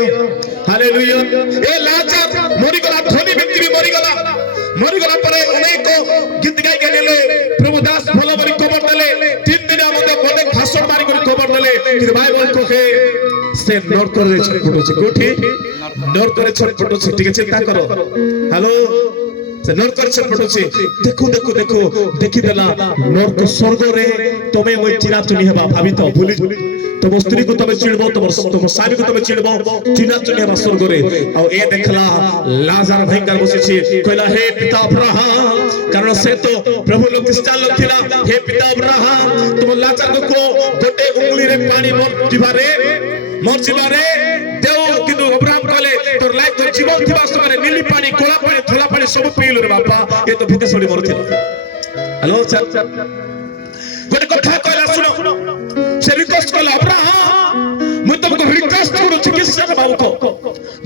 हालेलुया ए लाचार मरि गला धनी व्यक्ति भी मरि गला परे अनेक गीत गाय के लेले प्रभु दास भलो बरी खबर देले 3 दिन मते अनेक भाषण मारी कर खबर देले कि बाइबल को के से नोट कर छटपट छै कोठी नोट करे छटपट छै ठीक चिंता करो हेलो से नोट कर छटपट छै देखो देखो देखो देखि देला नोट को स्वर्ग रे तमे ओइ चिरा चुनी हेबा भाभी तो भूली तुम स्त्री को तमे चिड़बो तुम स्वामी को तमे चिड़बो चिना चुनी हेबा स्वर्ग रे आ ए देखला लाजार भयंकर बसे छी कहला हे पिता अब्राहम कारण से तो प्रभु लोग क्रिश्चियन लोग थिला हे पिता अब्राहम तुम लाचार को गोटे उंगली रे पानी मोर जिबारे देव किंतु अब्राहम कहले तोर लाइफ तो जीवन थिबा समय नीली पानी कोला पानी धोला पानी सब पीलु रे बापा ये तो भूखे सोडी मरथिल हेलो सर गोटे कथा कहला सुनो से रिक्वेस्ट कहला अब्राहम मु तुमको रिक्वेस्ट करू छी क्रिश्चियन बाबू को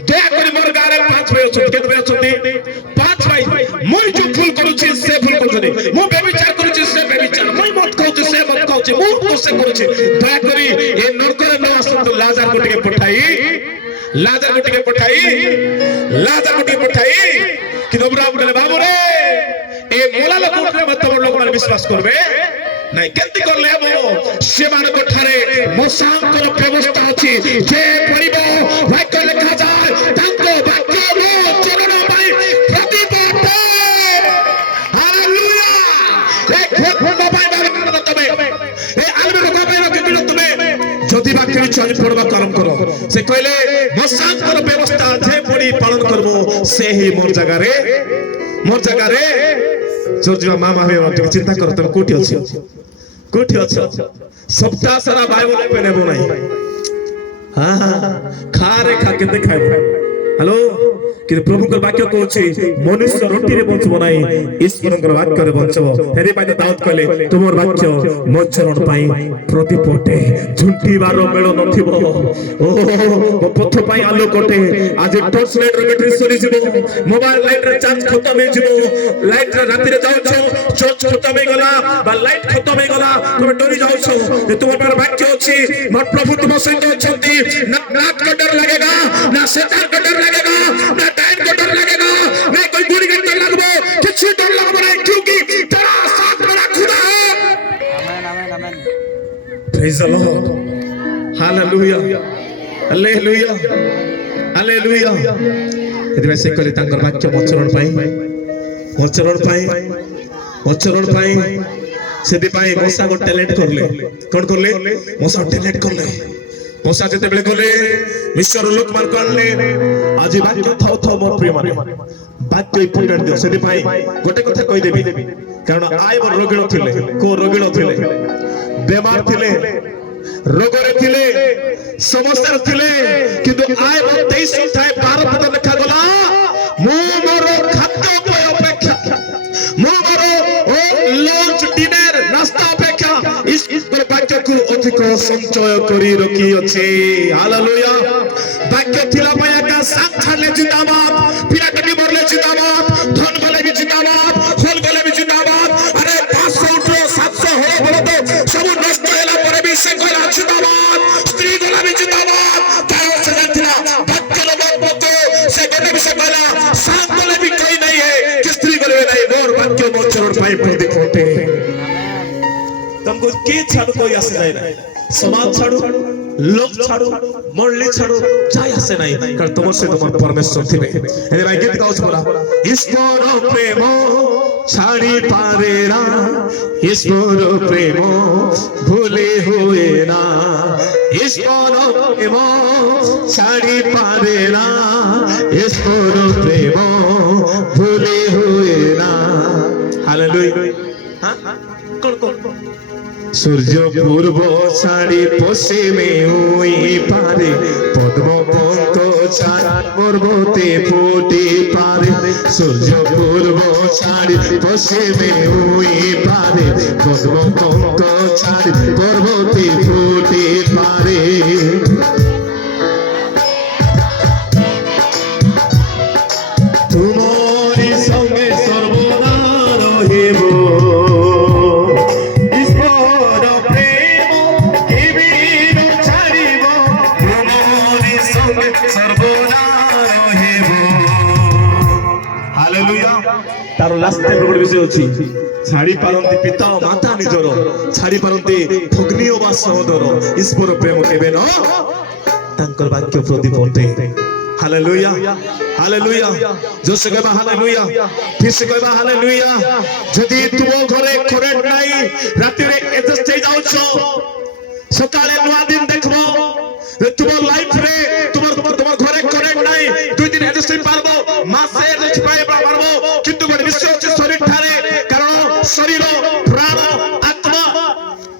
दया करी मोर गारे 5 भाई अछि केते भाई अछि 5 भाई मुई जो भूल करू छी से भूल करू छी मु बेविचार करू छी से बेविचार मुई मत कहू छी से मत कहू छी मु तो से करू छी दया करी ए नरक रे न आसत लाजार को टिके पठाई कि अब्राहम कहले बाबू रे ए मोला लोक रे मत लोक माने विश्वास करबे नहीं केंती करले हम से मान को ठारे मोसांकर व्यवस्था अछि जे परिबो वाक्य लिखा जाय तांको वाक्य रो चरण पाई प्रतिपाटे हालेलुया ए खोट पाई बाबा तबे ए आलबे को पाई के बिलो तबे जदी वाक्य चल पड़बा कर्म करो से कहले मोसांकर व्यवस्था जे पड़ी पालन करबो से ही मोर जगह रे जोरजिवा मामा हे चिंता कर तुम कोठी अछि सप्ताह सारा बाइबल पे नेबो नहीं हां खा रे खा के खाइबो हेलो कि प्रभु को वाक्य कहूची मनुष्य रोटी रे बंचबो नाही ईश्वर को वाक्य रे बंचबो हेरे पाइ दाऊद कहले तुमर वाक्य मोचरण पाई प्रतिपटे झुंटी बारो मेलो नथिबो ओ पथ पाई आलो कोटे आज टॉर्च लाइट रे बैटरी सरी जिवो मोबाइल लाइट रे चार्ज खत्म हे जिवो लाइट रे राती रे जाउ छो चर्च खत्म हे गला बा लाइट खत्म हे गला तुम डरी जाउ छो जे तुमर पर वाक्य अछि मोर प्रभु तुम संग अछंती ना लात का डर लगेगा ना शैतान का डर लगेगा ना टाइम का डर लगेगा ना कोई बुरी का डर लगबो कुछ डर लगबो नहीं क्योंकि तेरा साथ मेरा खुदा है आमेन प्रेज द लॉर्ड हालेलुया यदि वैसे करे तांकर वाक्य मोचरण पाई ସେଥିପାଇଁ ମଶା ଗୋଟେ ଟ୍ୟାଲେଣ୍ଟ କରଲେ କଣ କରଲେ ମଶା ଟ୍ୟାଲେଣ୍ଟ କରଲେ ମଶା ଯେତେବେଳେ ଗଲେ ମିଶ୍ର ଲୋକମାନଙ୍କୁ ଆଣିଲେ ଆଜି ବାକ୍ୟ ଥାଉ ଥାଉ ମୋ ପ୍ରିୟ ମାନେ ବାକ୍ୟ ଇମ୍ପୋର୍ଟାଣ୍ଟ ଦିଅ ସେଥିପାଇଁ ଗୋଟେ କଥା କହିଦେବି କାରଣ ଆୟ ରୋଗୀଣ ଥିଲେ କୋ ରୋଗୀଣ ଥିଲେ ବେମାର ଥିଲେ ରୋଗରେ ଥିଲେ ସମସ୍ୟାରେ ଥିଲେ କିନ୍ତୁ ଆୟ 23 ଅଧ୍ୟାୟ 12 ପଦ ଲେଖାଗଲା ମୁଁ ମୋର ଖାଦ୍ୟ ଅପେକ୍ଷା ମୁଁ ମୋର ଲଞ୍ଚ ଡିନର ନାସ୍ତା ଅପେକ୍ଷା ଈଶ୍ୱର ବାକ୍ୟକୁ ଅଧିକ ସଞ୍ଚୟ କରି ରଖି ଅଛି ହାଲେଲୁୟା ବାକ୍ୟ ଥିଲା ପାଇଁ ଏକା ସାଥ ଛାଡିଲେ ଜିନ୍ଦାବାଦ ପିରାଟକି ମରଲେ ଜିନ୍ଦାବାଦ ଧନ ଗଲେ ବି ଜିନ୍ଦାବାଦ ଫল ଗଲେ ବି ଜିନ୍ଦାବାଦ ଆରେ 500 ଉଠ୍ର 700 ହଳ ବଳଦ ସବୁ ନଷ୍ଟ ହେଲା ପରେ ବି ସେ କହିଲା ଜିନ୍ଦାବାଦ ସ୍ତ୍ରୀ ଗଲା ବି ଜିନ୍ଦାବାଦ ତାର ସେ ଜାଣିଥିଲା ବାକ୍ୟର ମହତ୍ଵ ସେ ଗଲେ ବି ସେ କହିଲା ସାଥ ଗଲେ ବି କହି ନାହିଁ କି ସ୍ତ୍ରୀ ଗଲେ ବି ନାହିଁ ମୋର ବାକ୍ୟ ମୋ ଚରଣ ପାଇଁ ପ୍ରଦୀପ ଅଟେ तुमको के छाड़ू कोई आसे जाए ना समाज छाड़ू लोग छाड़ू मंडली छाड़ू चाहे आसे नहीं कर तुमसे तुम परमेश्वर थी में ये भाई गीत गाओ बोला ईश्वर प्रेम छाड़ी पारे ना ईश्वर प्रेम भूले हुए ना ईश्वर प्रेम छाड़ी पारे ना ईश्वर प्रेम भूले हुए ना हालेलुया हां कौन सूर्य पूर्व छाड़ी पश्चिमे हुई पारे पद्म पंख छाड़ी पर्वते फुटी पारे सूर्य पूर्व छाड़ी पश्चिमे हुई पारे पद्म पंख छाड़ी पर्वते फुटी पारे तुम्हारी संगे सर्वदा रहिबो तार लास्ट टाइम गोटे विषय अछि छाड़ी पारंती पिता और माता निजर छाड़ी पारंती भग्नी वा सहोदर ईश्वर प्रेम केबे न तांकर वाक्य प्रदीप होते हालेलुया हालेलुया जो से कहबा हालेलुया फिर से कहबा हालेलुया यदि तुमो घरे करेंट नाही राति रे एडजस्ट हो जाउ छो सकाळे नवा दिन देखबो तुम लाइफ रे तुमर घरे करेंट नाही दुई दिन एडजस्ट हो पारबो मासे एडजस्ट पारबो किंतु गोटे विषय होचे शरीर ठारे कारण शरीर प्राण आत्मा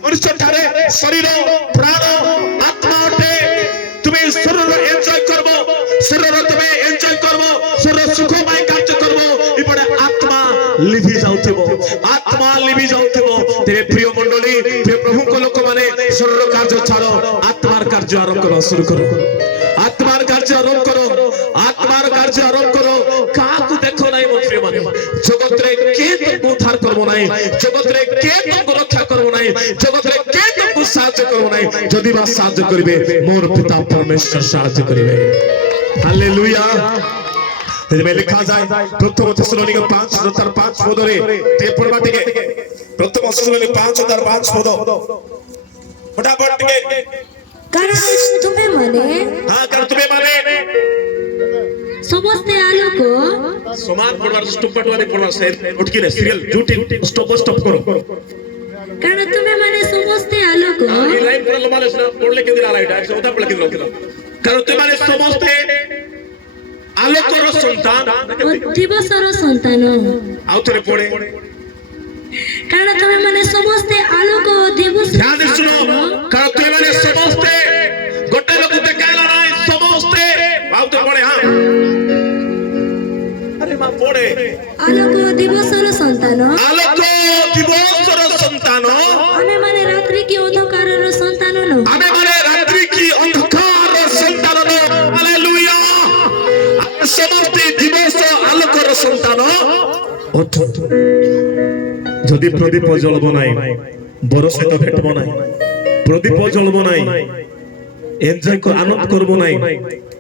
मनुष्य ठारे शरीर प्राण आत्मा अटे तुम शरीर एन्जॉय करबो शरीर तुम एन्जॉय करबो शरीर सुखमय कार्य करबो इपडे आत्मा लिभि जाउथिबो तेरे प्रिय मंडली प्रिय प्रभु को लोक माने शरीर कार्य छाड़ो आत्मार कार्य आरंभ करो शुरू करो आत्मार कार्य आरंभ करो आत्मार कार्य आरंभ करो काकू देखो नाही मो प्रिय माने जगत रे के तुमको उद्धार करबो नाही जगत रे के तुमको रक्षा करबो नाही जगत रे के तुमको साहाय्य करबो नाही जदि बा साहाय्य करिवे मोर पिता परमेश्वर साहाय्य करिवे हालेलुया में लिखा जाए प्रथम थेसलोनिके 5:5 पदरे ते पढ़बा टिके प्रथम थेसलोनिके 5:5 पद फटाफट टिके कारण तुम्हें माने समस्ते आलोक समान पढ़वार स्टॉप वाले पढ़वा से उठ के सीरियल ड्यूटी स्टॉप करो कारण तुम्हें माने समस्ते आलोक ये लाइन पढ़लो माने पढ़ले के दिन आला एटा उदा पढ़ले के दिन कारण तुम्हें माने समस्ते आलोकर संतान दिवसर संतान आउ थरे पड़े कारण तुम्हें माने समस्ते आलोक दिवस ध्यान दे सुनो कारण तुम्हें माने समस्ते गोटे लोक देखाइला नाही समस्ते आउ थरे पड़े हां अरे मां पड़े आलोक दिवसर संतान हमें माने रात्रि की अंधकारर संतान न हमें माने रात्रि की अंधकार संतान न हालेलुया समस्ते दिवस आलोकर संतान उठ जदि प्रदीप जलब नाई बरसे तो भेटब नाई प्रदीप जलब नाई एन्जॉय को आनंद करब नाई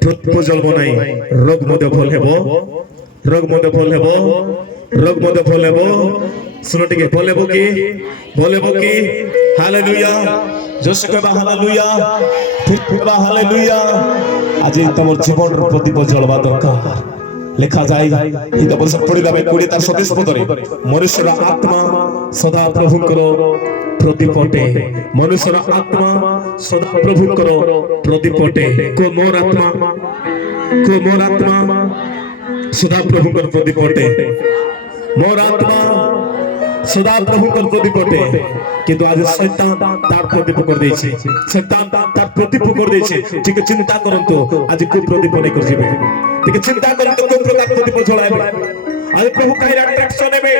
प्रदीप जलब नाई रोग मध्य फल हेबो रोग मध्य फल हेबो रोग मध्य फल हेबो सुनो टिके फल हेबो की हालेलुया जोश कहबा हालेलुया फिर कहबा हालेलुया आज तमर जीवन रो प्रदीप जलबा दरकार লেখা যায় হিতবর্ষ পড়িলা 20 তার 27 পদরে মনুষ্যর আত্মা সদা প্রভুଙ୍କର প্রদীপটে মনুষ্যর আত্মা সদা প্রভুଙ୍କର প্রদীপটে কো মোর আত্মা সদা প্রভুଙ୍କର প্রদীপটে মোর আত্মা সদা প্রভুଙ୍କର প্রদীপটে কিন্তু আজ শয়তান তার প্রদীপ করে দিয়েছে শয়তান তার প্রদীপ করে দিয়েছে ঠিক চিন্তা করন্তু আজ কোন প্রদীপ নেই করবে ঠিক চিন্তা করন্তু কোন প্রকার প্রদীপ জ্বলাইবে আজ প্রভু কাই অ্যাট্রাকশন নেবে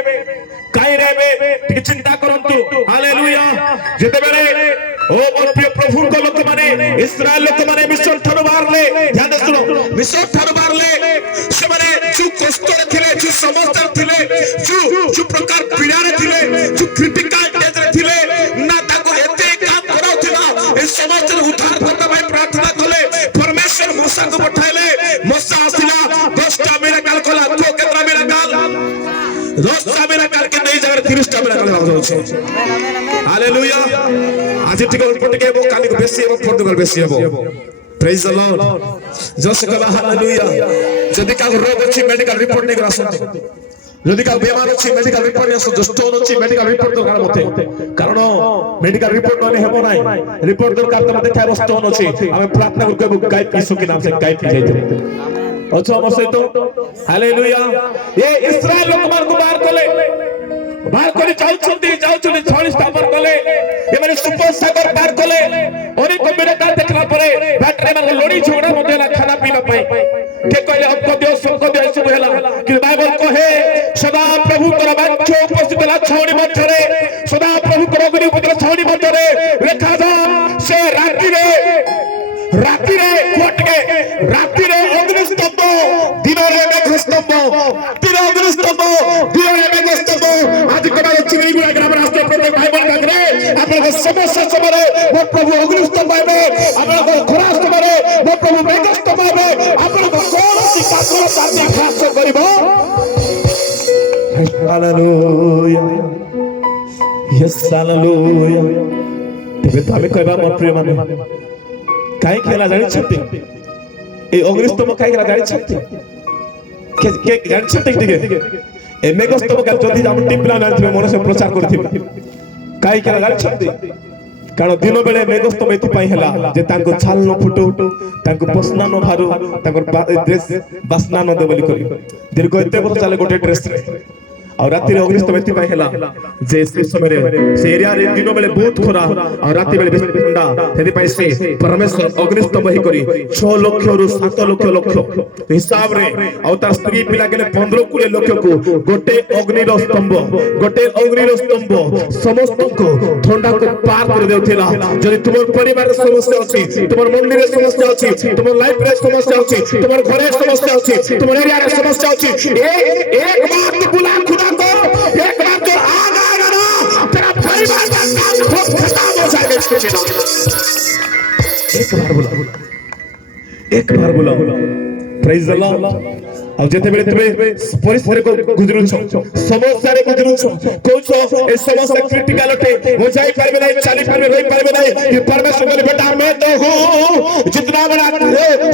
কাই নেবে ঠিক চিন্তা করন্তু হালেলুয়া যেতেবেলে ও মোর প্রিয় প্রভুଙ୍କ ଲୋକମାନେ ইসরায়েল ଲୋକମାନେ মিশর ଠାରୁ ବାହାରିଲେ ଧ୍ୟାନ ଶୁଣ ମିଶର ଠାରୁ ବାହାରିଲେ ସେମାନେ ଯୋଉ କଷ୍ଟରେ ଥିଲେ ଯୋଉ ସମସ୍ୟାରେ ଥିଲେ ଯୋଉ ପ୍ରକାର ପୀଡ଼ାରେ ଥିଲେ ଯୋଉ କ୍ରିଟିକାଲ ଷ୍ଟେଜରେ ଥିଲେ ନା ତାକୁ ଏତେ କାମ କରାଉଥିଲା ଏ ସମସ୍ତର ଉଦ୍ଧାର କରିବା ପାଇଁ ପ୍ରାର୍ଥନା କଲେ ପରମେଶ୍ୱର ମୂଷାକୁ ପଠାଇଲେ ମୂଷା ଆସିଲା 10ଟା ମିରାକଲ କଲା ତ କେତେଟା ମିରାକଲ 10ଟା ମିରାକଲ କିନ୍ତୁ এই জায়গায় 30টা মিরাকল হচ্ছে হালেলুয়া আজ ঠিক পটকে এবং কালি বেশি এবং পর্তুগাল বেশি হবে প্রেজ দ্য লর্ড জোসে কবা হালেলুয়া যদি কাউ রোগ আছে মেডিকেল রিপোর্ট নেই আসন্ত যদি কাউ বেমার আছে মেডিকেল রিপোর্ট নেই আসন্ত স্টোন আছে মেডিকেল রিপোর্ট দরকার মতে কারণ মেডিকেল রিপোর্ট মানে হেব নাই রিপোর্ট দরকার তো দেখাব স্টোন আছে আমি প্রার্থনা করব গাই পিসু কি নাম সে গাই পি যাইতে আচ্ছা আমার সহিত হালেলুয়া এই ইসরায়েল লোকମାନଙ୍କୁ বাহার করে যাচ্ছেন 40 স্থাপন কলে এমানে সুপার সাগর পার কলে অনেক মিরাকল দেখলা পরে ব্যাটারি মানে লড়ি ঝগড়া মধ্যে খানা পিনা পাই কে কইলে অঙ্ক দিও সঙ্ক দিও সব হেলা কিন্তু বাইবেল কহে সদা প্রভু কর বাক্য উপস্থিত হেলা ছাউনি মধ্যে সদা প্রভু কর অগ্নি উপস্থিত ছাউনি মধ্যে লেখা যায় সে রাত্রিরে কোটকে রাত্রিরে অগ্নিস্তম্ভ দিনে মেঘস্তম্ভ দিনে অগ্নিস্তম্ভ দিনে মেঘস্তম্ভ আজ কোন চিনি গুলা গ্রামের রাস্তা প্রত্যেক ভাই বোন কাছে আপনাদের সমস্যা সমরে মো প্রভু অগ্নিস্তম্ভ হবে আপনাদের খরা সমরে মো প্রভু মেঘস্তম্ভ হবে আপনাদের কোনটি পাথর পাতি খাস করিব হালেলুয়া ইয়েস হালেলুয়া তবে তো আমি কইবা মোর প্রিয় মানে কাই খেলা জানিছতে এই অগ্নিস্তম্ভ কাই খেলা জানিছতে কে জানিছতে ঠিক এ মেঘস্তম্ভ কাল যদি আমি টিপলা জানিথিবে মনসে প্রচার করথিবে কাই খেলা জানিছতে কারণ দিন বেলে মেঘস্তম্ভ এতি পাই হেলা যে তাঙ্কো ছাল ন ফুটো তাঙ্কো পসনা ন ভারু তাঙ্কর ড্রেস বাসনা ন দে বলি করি দীর্ঘ এতে বছর চালে গোটে ড্রেস और रात्रि अग्निस्तंभ एति पाई हेला जे से समय से एरिया रे दिन बेले बहुत खरा और रात्रि बेले बेसी ठंडा सेति पाई से परमेश्वर अग्निस्तंभ ही करी 6 लाख रु 7 लाख हिसाब रे और तार स्त्री पिला गेले 15-20 लाख को गोटे अग्नि रो स्तंभ समस्त को ठंडा को पार कर देउथिला जदि तुमर परिवार रे समस्या अछि तुमर मंदिर रे समस्या अछि तुमर लाइफ रे समस्या अछि तुमर घर रे समस्या अछि तुमर एरिया रे समस्या अछि एक बात बुला एक बार तो आग आएगा ना तेरा परिवार का काम खूब खत्म हो जाएगा एक बार बोला प्रेज द लॉर्ड अब जेते बेले तुमे परिस्थिति को गुजरू छ समस्या रे गुजरू छ कोछो ए समस्या क्रिटिकल होते हो जाई परबे नहीं चाली परबे रही परबे नहीं कि परमेश्वर बोले बेटा मैं तो हूं जितना बड़ा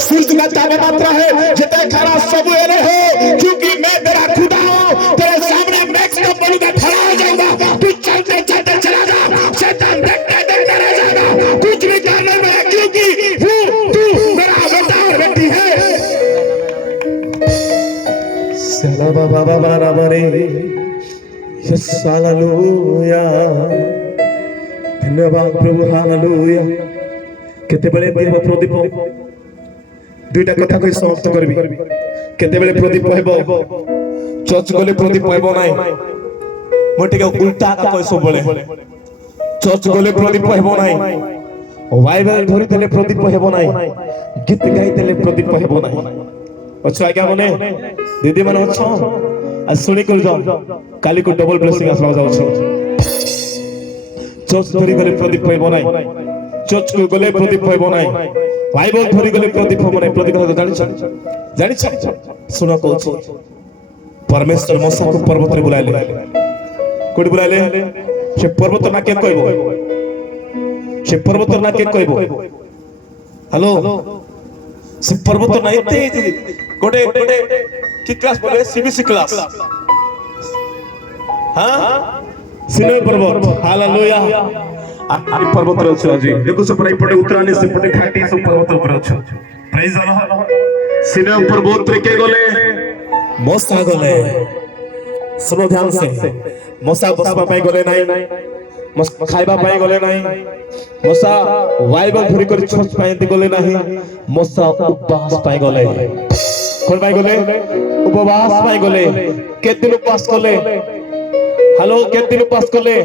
सूरज का तारा मात्रा है जितना खरा सब ये हो क्योंकि मैं तेरा खुदा हूं तेरे सामने मैक्स का बनूंगा खड़ा हो जाऊंगा तू चलते चलते चला जा शैतान देखते देखते रह जाएगा कुछ भी करने में क्योंकि तू मेरा बेटा और बेटी है सला बाबा बाबा रामरे यस हालेलुया धन्यवाद प्रभु हालेलुया केते बेले देव प्रदीप दुईटा कथा कहि समाप्त करबी केते बेले प्रदीप हेबो चर्च गले प्रदीप हेबो नाही मोटिके उल्टा का कहि सब बेले चर्च गले प्रदीप हेबो नाही बाइबल धरि देले प्रदीप हेबो नाही गीत गाई देले प्रदीप हेबो नाही अच्छा आज्ञा मने दीदी मन अच्छा आज सुनी कर जाओ काली को डबल ब्लेसिंग आसला जाऊ चर्च धरि गले प्रदीप हेबो नाही चर्च को गले प्रदीप हेबो नाही बाइबल धरि गले प्रदीप हेबो नाही प्रदीप जानि छ सुनो कहू परमेश्वर मूसा को पर्वत रे बुलाइले कोडी बुलाइले से पर्वत ना के कहबो से पर्वत ना के कहबो हेलो से पर्वत ना एते गोटे কি ক্লাস বলে সিবিসি ক্লাস হ্যাঁ সিনাই পর্বত হালেলুয়া আমি পর্বতরে অଛୁ আজি দেখো সব এপଟେ উত্তরাণୀ ସେପଟେ ଘାଟି ସବୁ ପର୍ବତ ଉପରେ ଅଛୁ ପ୍ରେଜ ଦ ଲର୍ଡ ସିନାଇ ପର୍ବତରେ କେ ଗଲେ ମୋସା ଗଲେ सुनो ध्यान से मोसा बसवा पाई गले नाही खाइबा पाई गले नाही मोसा बाइबल धरि कर छोट पाई गले नाही मोसा उपवास पाई गले कोन पाई गले उपवास पाई गले के दिन उपवास कले हेलो के दिन उपवास कले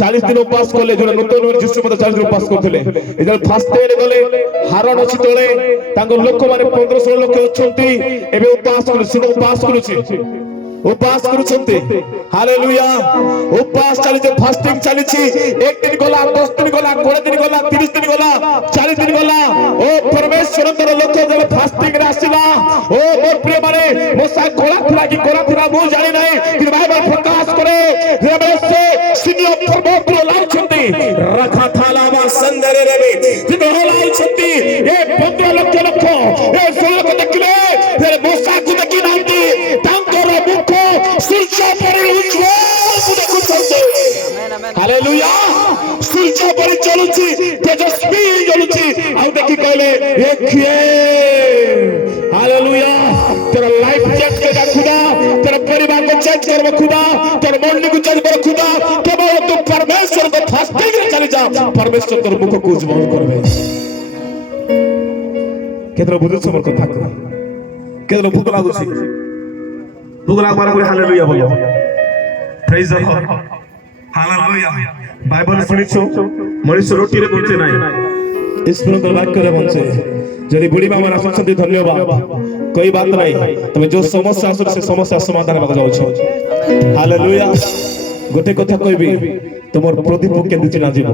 40 दिन उपवास कले जो नूतन जिसु मत 40 दिन उपवास करथले इधर फास्ट डे गले हारण अछि तळे तांग लोक माने 1500 लोक अछंती एबे उपवास करू सिनो उपवास करूछि उपवास करूछंती हालेलुया उपवास चलीचे फास्टिंग चलीची एक दिन गला 10 दिन गला 20 दिन गला 30 दिन गला 40 दिन गला ओ परमेश्वरंतर लोक जब फास्टिंग रे आसीला ओ मोर प्रिय माने मोसा कोला थला की कोला थला मु जानि नाही कि बाइबल प्रकाश करे जेबे से सिनियो पर्वत रे लाउछंती रखा थाला मा संदरे रे जे लाउछंती ए 15 लक्ष लक्ष ए 16 को देखले फिर मोसा को देखि नांती तांकर मुख सूर्य पर उज्ज्वल देखुछंती हालेलुया सूर्य पर चलुची तेजस्वी जलुची आ देखि कहले देखिए हालेलुया तेरा लाइफ चेंज करेगा खुदा तेरा परिवार को चेंज करेगा खुदा तेरा मंडली को चेंज करेगा खुदा केवल तू परमेश्वर को फास्टिंग रे चली जा परमेश्वर तोर मुख को उज्ज्वल करबे केतरा बुझु समर कथा केतरा भूख लागुची भूख लागबार को हालेलुया बोलो praise the Lord hallelujah Bible सुनिछो मनुष्य रोटी रे बंचे नाही ईश्वरकर वाक्य रे बंचे जदि बुढ़ी मामा आसुछंती धन्यवाद कोई बात नहीं तमे जो समस्या आसु से समस्या समाधान होगा जाउ छ हालेलुया गोटे कथा कहबी तुमर प्रदीप केंदी चिना जीव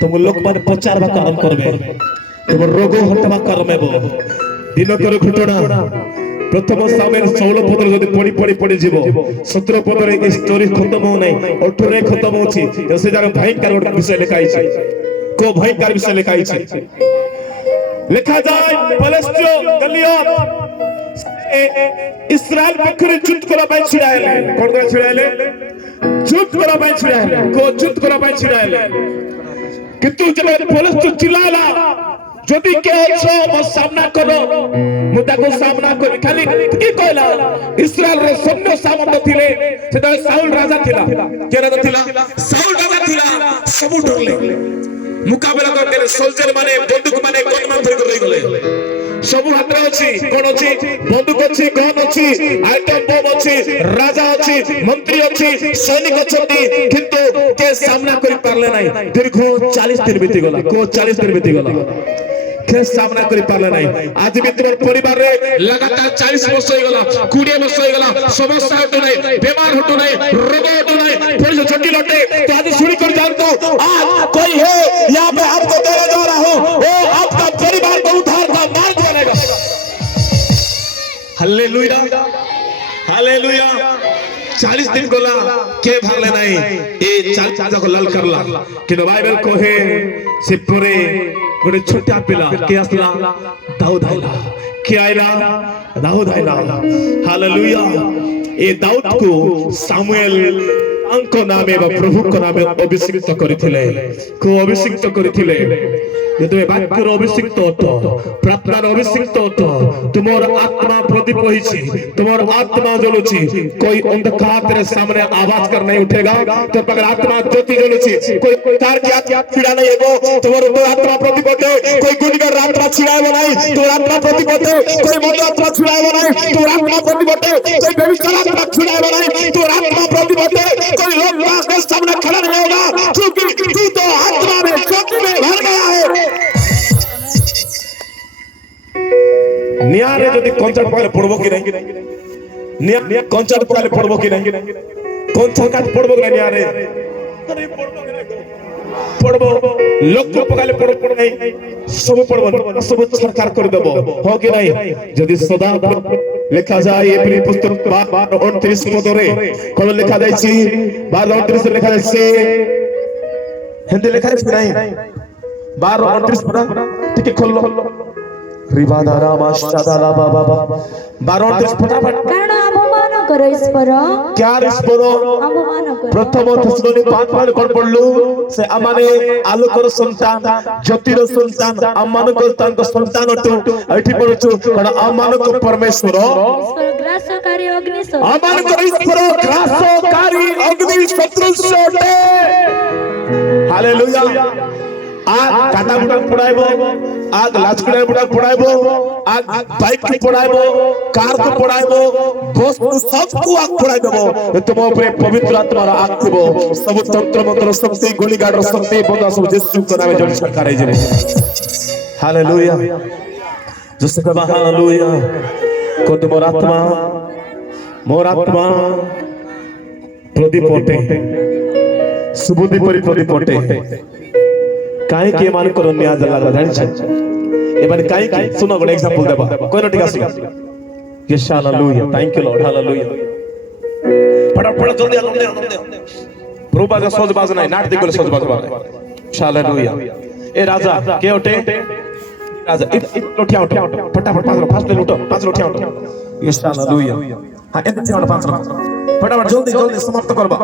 तुम लोक माने प्रचार बा कारण करबे तुमर रोग हटवा करमेबो दिनकर घटना प्रथम सामेल 16 पदर जदि पड़ी जीव 17 पदर ए स्टोरी खत्म हो नहीं 18 रे खत्म होछि से जार भयंकर विषय लिखाई छै को भयंकर विषय लिखाई छै लिखा जाए फलस्तीन गलियन इस्राएल पखरे युद्ध करा पाई छिड़ाइले कोन करे छिड़ाइले युद्ध करा पाई छिड़ाइले को युद्ध करा पाई छिड़ाइले किंतु जब फलस्तीन चिल्लाला जदि के छो मो सामना करो मुदा को सामना कर खाली की कहला इस्राएल रे सैन्य सामंत थिले सेटा साउल राजा थिला के राजा थिला साउल राजा थिला सब डरले मुकाबला करते सोल्जर माने बंदूक माने गन मान धरि कर गले सब हाथ अछि कोन अछि बंदूक अछि गन अछि आइटम बम अछि राजा अछि मंत्री अछि सैनिक अछि किंतु के सामना करि पारले नाही दीर्घ 40 दिन बीती गला को 40 दिन बीती गला के सामना करि पारले नाही आज भी तोर परिवार रे लगातार 40 वर्ष हो गला 20 वर्ष हो गला समस्या हटो नाही बीमार हटो नाही रोग हटो नाही थोड़ी छोटी लटे तो आज सुनी कर जान तो आज कोई है यहां पे आपको देने जा रहा हूं वो आपका परिवार को उद्धार का मार्ग बनेगा हालेलुया हालेलुया 40 दिन गला के भागले नहीं ए 40 को लाल करला कि बाइबल को है से पूरे गोटे छोटा पिला के असला दाऊद आइला के आइला दाऊद आइला हालेलुया ए दाऊद को सामुएल अंको नामे बा प्रभु को नामे अभिषिक्त करिथिले को अभिषिक्त करिथिले जेतबे वाक्यर अभिषिक्त होतो प्रार्थनार अभिषिक्त होतो तुमर आत्मा प्रदीप होईछि तुमर आत्मा जलुछि कोई अंधकार तेरे सामने आवाज कर नहीं उठेगा तो पर आत्मा ज्योति जलुछि कोई तार की आत्मा छिड़ा नहीं हेबो तुमर आत्मा प्रदीप होते कोई गुनगर आत्मा छिड़ाबो नहीं तो आत्मा प्रदीप होते कोई मद आत्मा छिड़ाबो नहीं तो आत्मा प्रदीप होते कोई व्यभिचार आत्मा छिड़ाबो नहीं तो आत्मा प्रदीप होते कोई लोग के सामने खड़ा नहीं होगा क्योंकि तू तो आत्मा में ज्योति में भर गया है नियारे जदि कंचट पकाले पड़बो कि नहीं निया कंचट पकाले पड़बो कि नहीं कंचट काट पड़बो कि नियारे अरे पड़बो कि नहीं पड़बो लोक पकाले पड़बो नहीं सब पड़बो सब सरकार कर देबो हो कि नहीं जदि सदा लिखा जाए एप्रिल पुस्तक 12:29 पदरे कोन लिखा जाय छी 12:29 लिखा जाय से हिंदी लिखा है नहीं 12:29 पद ठीक खोल लो ରିବାଦାରା ମାସ୍ତାଦାଲା ବାବା 12 ଫଟାଫଟ କାରଣ ଆମ୍ଭମାନ କର ଈଶ୍ୱର କ୍ୟାର ଈଶ୍ୱର ଆମ୍ଭମାନ କର ପ୍ରଥମ ଥେସଲୋନି 5 କଣ ପଢିଲୁ ସେ ଆମମାନେ ଆଲୋକର ସନ୍ତାନ ଜ୍ୟୋତିର ସନ୍ତାନ ଆମମାନଙ୍କ ତାଙ୍କ ସନ୍ତାନ ଅଟୁ ଏଠି ପଢୁଛୁ କଣ ଆମମାନଙ୍କ ପରମେଶ୍ୱର ଈଶ୍ୱର ଗ୍ରାସକାରୀ ଅଗ୍ନି ସ୍ୱରୂପ ଆମମାନଙ୍କ ଈଶ୍ୱର ଗ୍ରାସକାରୀ ଅଗ୍ନି ସଦୃଶ ଅଟେ ହାଲେଲୁୟା आग काटा बुटा पड़ाइबो आग लाचकुड़ा बुटा पड़ाइबो आग बाइक को पड़ाइबो कार को पड़ाइबो बस को सब को आग पड़ाइ देबो तुम ऊपर पवित्र आत्मा रा आग थिबो सब तंत्र मंत्र शक्ति गोली गाडर शक्ति बंदा सब यीशु के नाम जड़ सरकार जेबे हालेलुया जैसे कहा हालेलुया को मोर आत्मा प्रदीप ओटे सुबुद्धि परि प्रदीप ओटे काहे के मान करो न्याज लागला जानि छ ए माने काहे के सुनो गोटे एग्जांपल देबा कोन ठीक आसी yes hallelujah thank you Lord hallelujah फटाफट जल्दी आनंद प्रभु बाजा सज बाज नाही नाट देखले सज बाज हालेलुया ए राजा के ओटे राजा लोठिया उठो फटाफट फास्ट लूटो 5 लोठिया उठो यस हालेलुया हां एते छिया 5 फटाफट जल्दी समाप्त करबा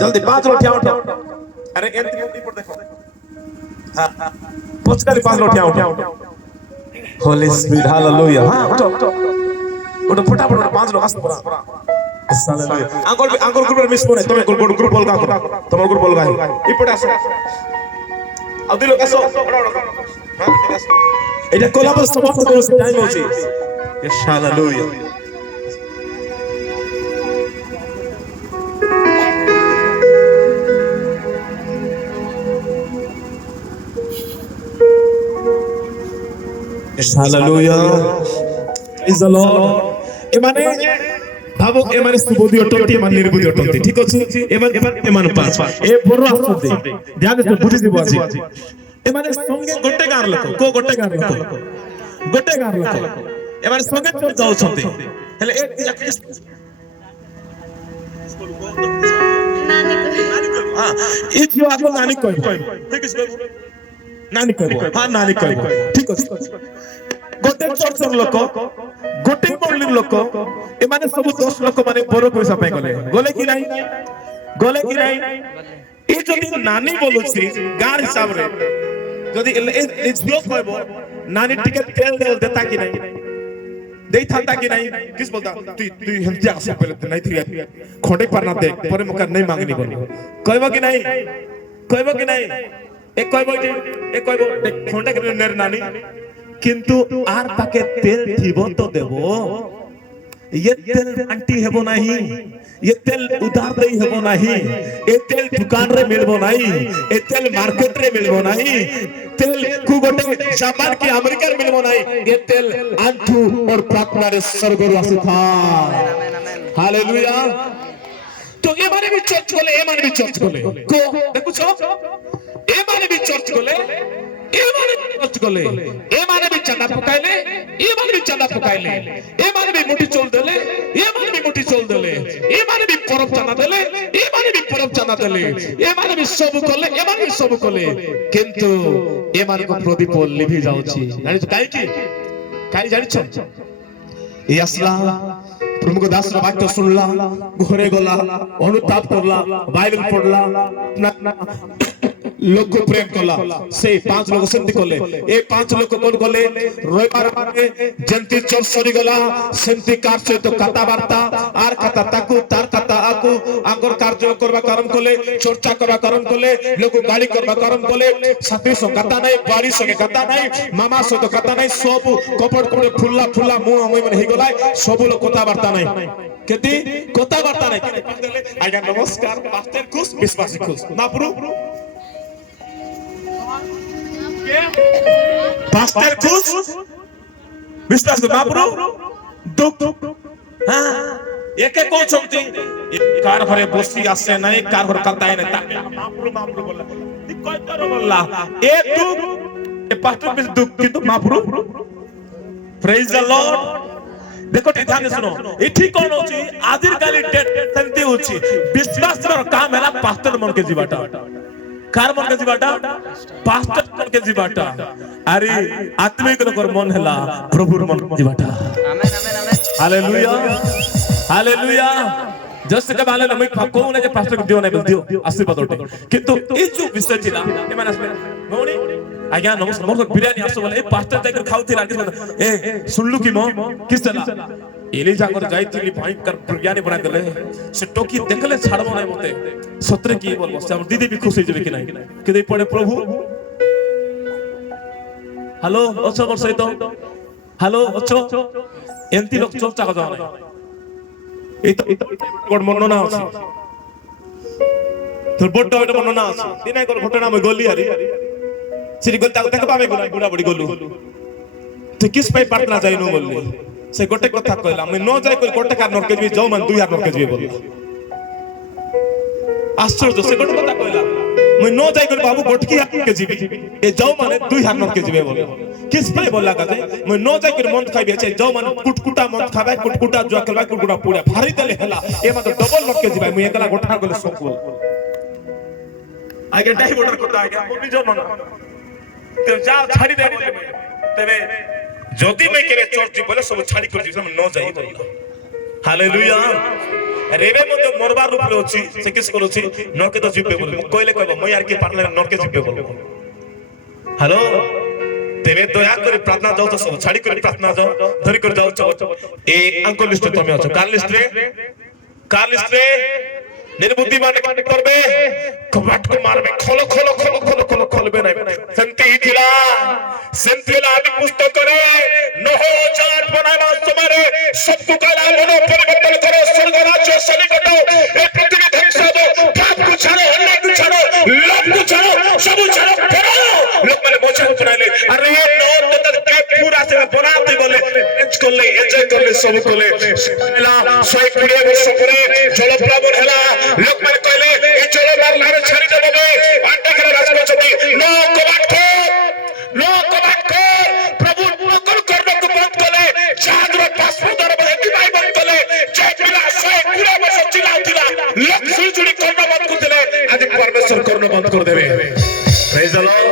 जल्दी 5 लोठिया उठो अरे एते पर देखो पोचकारी 5 लोटिया उठो होली स्पिरिट हालेलुया हां उठो फटाफट 5 लोग आस्ते पड़ा हालेलुया आंगोल ग्रुप मिस कोने तमे ग्रुप बोल का तमर ग्रुप बोल का इपटे आसो आउदी लोग आसो हां एटा कोलाबल समाप्त करो से टाइम होची yes hallelujah hallelujah is the Lord एमाने भाबो एमाने सुबोधि अटंती एमाने निर्बुद्धि अटंती ठीक अछि एमाने पांच ए बरो आसते ध्यान से बुझि दिबो अछि एमाने संगे गोटे गार लोक को गोटे गार लोक एमाने संगे चल जाउ छथि हेले एक नानी हां ई जो आको नानी कहै ठीक अछि नानी कहबो हां नानी कहबो ठीक अछि गोटे चर्चर लोक गोटे मंडलीर लोक ए माने सब 10 लोक माने बरो पैसा पाई गले कि नहीं ए जदी नानी बोलुछि गार हिसाब रे जदी ए जो कहबो नानी टिकट तेल देता कि नहीं देई थाता कि नहीं किस बोलता तू हंतिया से पहले नहीं थी खोंडे पर ना दे पर मका नहीं मांगनी बोल कहबो कि नहीं एक कहबो खोंडे के नेर नानी किंतु आर पाके तेल थीबो तो देबो ये तेल आंटी हेबो नहीं ये तेल उधार देई हेबो नहीं ए तेल दुकान रे मिलबो नहीं ए तेल मार्केट रे मिलबो नहीं तेल कु गोटे जापान के अमेरिका रे मिलबो नहीं ये तेल आंटू और प्रार्थना रे स्वर्ग रो आसी था हालेलुया तो ए माने भी चर्च बोले को देखु छो ए माने भी चर्च बोले ए माने भी चंदा पकाइले ए माने भी चंदा पकाइले ए माने भी मुठी चोल देले ए माने भी मुठी चोल देले ए माने भी परब चंदा देले ए माने भी परब चंदा देले ए माने भी सब कले ए माने भी सब कले किंतु ए माने को प्रदीप लिभि जाउछि जानि काई जानि छ ए असला प्रमुख दास वाक्य सुनला घरे गला अनुताप करला बाइबल पढ़ला लोग को प्रेम कला से 5 लोग सेंती कले ए 5 लोग कोन कले रविवार माने जंती चोर सरी गला सेंती कार से तो कथा वार्ता आर कथा ताकू तार कथा आकू आंगर कार्य करबा करम कले चर्चा करबा करम कले लोग गाली करबा करम कले साथी सो कथा नहीं बारी सके कथा नहीं मामा सो तो कथा नहीं सब कपड़ कपड़ फुल्ला मुंह हम मन हे गला सब लोग कथा वार्ता नहीं केती कथा वार्ता नहीं आज्ञा नमस्कार पास्टर खुश विश्वासी खुश महाप्रभु पास्टर खुश विश्वास महाप्रभु दुख हां एके को छंती कार घरे बसी आसे नहीं कार घर कताय नहीं महाप्रभु बोला ठीक कय तरो बोला ए दुख ए पास्टर बिस दुख किंतु महाप्रभु प्रेज द लॉर्ड देखो ध्यान सुनो एठी कोन होची आदिर काली डेट सेंती होची विश्वास रो काम हैला पास्टर मन के जीवाटा कार मन के जीवाटा पास्टर मन के जीवाटा अरे आत्मिक लोकर मन हैला प्रभुर मन जीवाटा आमेन आमेन आमेन हालेलुया हालेलुया जस्ट के बाले मैं कोन जे पास्टर को दियो नहीं दियो आशीर्वाद ओटे किंतु ए जो विषय थिला ए माने मौनी आज्ञा नमस्कार मोर बिरयानी आसो बोले ए पास्टर जाकर खाउथिला कि ए सुनलु कि मो किस चला एलिजा कर जाइथिली भयंकर बिरयानी बना देले से टोकी देखले छाड़बो नहीं मते सत्रे की बोलबो से हम दीदी भी खुश हो जेबे कि नहीं कि दे पड़े प्रभु हेलो अच्छो मोर सहित हेलो अच्छो एंती लोग चर्चा को जाने गोड मनना আছে তোর বড় এটা মননা আছে দিনাই কোন ঘটনা আমি গলি আরি সিরি গল তাকে তাকে পাবে গুলা বুড়া বুড়ি গলু তুই কিস পাই পাটনা যাইনো বললি সে গোটে কথা কইলা আমি ন যাই কই গোটে কার নরকে যাই যাও মান 2000 নরকে যাই বললা আশ্চর্য সে গোটে কথা কইলা मैं नो जाई कर बाबू गोटकी हाथ के जीवी ए जाओ माने 2000 नोट के जीवे बोले किस पे बोला काजे मैं नो जाई कर मंत खाइबे छै जाओ माने कुटकुटा मंत खाबे कुटकुटा जुआ खेलबा कुटकुटा पूरा भारी देले हला ए मतलब डबल नोट के जीवा मैं एकला गोठा गले सोक बोल आगे टाइ बॉर्डर करता आगे मम्मी जो न ते जा छाड़ी दे बोले तबे ज्योति में केरे चर्च बोले सब छाड़ी कर जी नो जाई बोला हालेलुया रेबे मते मोरबा रूप ले अछि से किस करू छी नरके तो जीवे बोल कोइले कहबो मैं यार के पारले नरके जीवे बोल हेलो तेरे दया कर प्रार्थना जाओ तो सब छाड़ी कर प्रार्थना जाओ धरी कर जाओ ए अंकल लिस्ट तमे अछो कार लिस्ट रे निर्बुद्धि मान करबे कबाट को मारबे खोलो खोलो खोलो खोलो खोलो खोलबे नहीं सेंतिला आदि पुस्तक करे नहो जात बनावा तुम्हारे सब को काला मनो परिवर्तन करो स्वर्ग राज्य सनिकटो ए पृथ्वी ध्वंस दो पाप को छाड़ो अन्याय को छाड़ो लोभ को छाड़ो सब छाड़ो करो लोग मैंने मोचे बनाले अरे ये नौ तक के पूरा से बनाते बोले एच कर ले एंजॉय कर ले सब को ले ला 120 वर्ष परे जलप्लावन हला लोग मैंने कहले ए जल मारलारे छाड़ी देबे आटा करे राजको छबी नो कबाट को प्रभु नकल करने को बंद करे चांद में पासपोर्ट और बंद भाई बंद करे जय पिला से पूरा बस चिल्लाउतिला लोग सुलझुड़ी करना बंद कर देले आज परमेश्वर करना बंद कर देबे प्रेज द लॉर्ड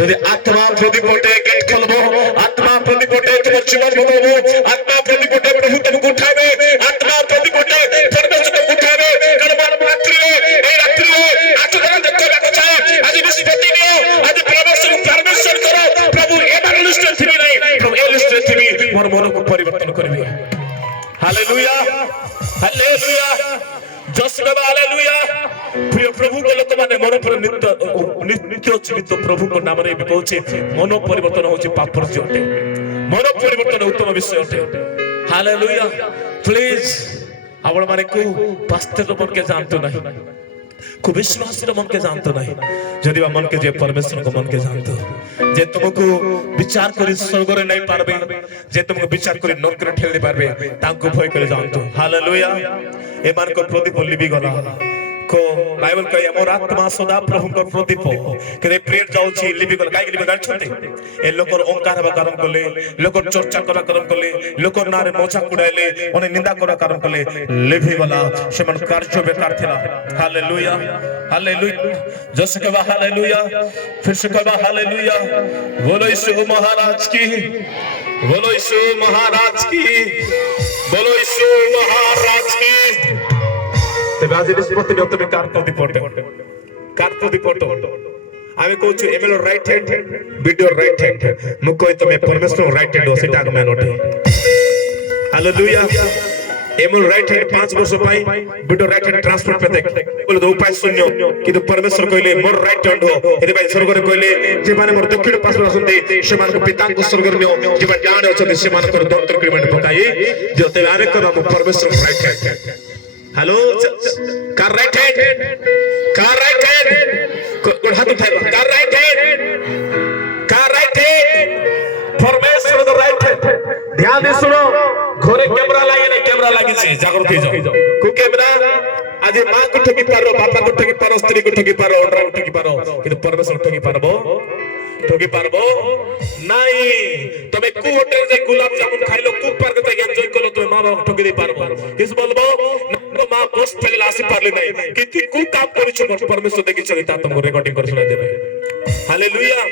यदि आत्मा प्रतिपटे गेट खोलबो आत्मा प्रतिपटे तुम जीवन बदलबो आत्मा प्रतिपटे प्रभु तुमको उठावे आत्मा प्रतिपटे परमेश्वर तुमको उठावे कर्मन रात्रि ए आज जन देखबा को चाहे आज निष्पत्ति नियो आज परमेश्वर करो प्रभु एबार लिस्ट थी नहीं प्रभु ए लिस्ट थी मोर मन को परिवर्तन करबे हालेलुया हालेलुया जस बाबा हालेलुया प्रिय प्रभु को लोक माने मन पर नित्य जीवित प्रभु को नाम रे कहूची मन परिवर्तन होची पापर जटे मन परिवर्तन उत्तम विषय अटे हालेलुया प्लीज आपण माने को पास्टर मन के जानतो नहीं को विश्वास मन के जानतो नहीं जदि मन के जे परमेश्वर को मन के जानतो जे तुमको विचार करी स्वर्ग रे नहीं पारबे जे तुमको विचार करी नरक रे ठेली पारबे तांको भय करे जानतो हालेलुया ए मान को प्रदीप लिबी गला को बाइबल कहे मोर आत्मा सदा प्रभु को प्रदीप के प्रेयर जाउची लिबी गला काई लिबी जान छते ए लोकर ओंकार हबा कारण कले लोकर चर्चा करा कारण कले लोकर नारे मोछा कुडाइले ओने निंदा करा कारण कले लिबी गला से मन कार्य बेकार थिला हालेलुया हालेलुया जस कहवा हालेलुया फिर से कहवा हालेलुया बोलो यीशु महाराज की बोलो यीशु महाराज की बोलो यीशु महाराज की तबे आज निष्पत्ति नियो तबे कार प्रति फोटो आमे कहू ML right hand video right hand मु कहि तमे परमेश्वर राइट हैंड सेटा के मैन ओठे हालेलुया एमएल राइट हैंड 5 वर्ष पाई वीडियो राइट हैंड ट्रांसफर पे देख बोले दो उपाय शून्य किंतु परमेश्वर कहले मोर राइट हैंड हो एदि भाई स्वर्ग रे कहले जे माने मोर दक्षिण पास आसंते से मान को पिता को स्वर्ग रे नियो जे बा जाने अछते से मान को दंत क्रिमेंट पकाई जे तबे आने कर परमेश्वर right hand hello car right hand code हाथ उठाइबा कार राइट हैंड परमेश्वर द राइट हैंड ध्यान दे सुनो घरे कैमरा लागी छै जागरूक हो जाओ को कैमरा आज मां को ठगी पारो बापा को ठगी पारो स्त्री को ठगी पारो ओनरा को ठगी पारो किंतु परमेश्वर ठगी पारबो ঠকি পারবো নাই তবে কু হোটেল যে গোলাপ জামুন খাইলো কু পার্কে থেকে এনজয় করলো তুমি মা বাবা ঠকি দিতে পারবো কিছু বলবো না মা বস ফেলে আসি পারলি নাই কিন্তু কু কাম করেছো পরমেশ্বর দেখিছো তা তোমাকে রেকর্ডিং করে শোনা দেবে হালেলুয়া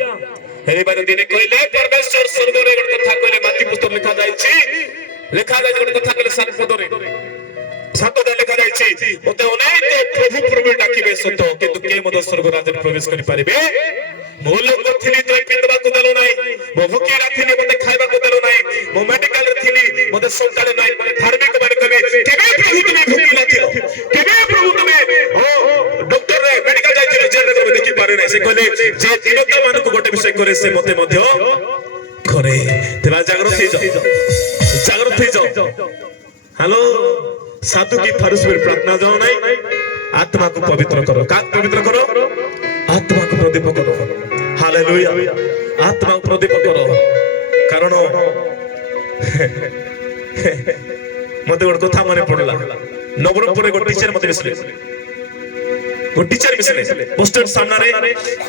এবারে দিনে কইলে পরমেশ্বর স্বর্গরে কথা কইলে মাটি পুস্তক লেখা যাইছি কথা কইলে সাতপদরে সাতপদে লেখা যাইছি ওতে অনেক প্রভু প্রভু ডাকিবে সত্য কিন্তু কে মদ স্বর্গ রাজ্যে প্রবেশ করি পারিবে মূল থিলি তো পিন্দবা কো দেলো নাই ভুকি রাখিনি মতে খাইবা কো দেলো নাই মো মেডিকেল থিলি মতে সন্তানে নাই ধার্মিক মানে কবে কেবে প্রভু তুমি ভুকি রাখিলো কেবে প্রভু তুমি ডক্টর রে মেডিকেল যাইছিল জেল রে দেখি পারে নাই সে কইলে যে দিনতা মানকু গোটে বিষয় করে সে মতে মধ্য করে তেবা জাগ্রত হই যাও हेलो साधु की फर्ज में प्रार्थना जाओ नहीं आत्मा को पवित्र करो का पवित्र करो आत्मा को प्रदीप करो हालेलुया आत्मा को प्रदीप करो कारण मते गोटे कथा मने पड़ला नवरंगपुर गोटे टीचर मते मिसले गोटे टीचर मिसले बस स्टैंड सामने रे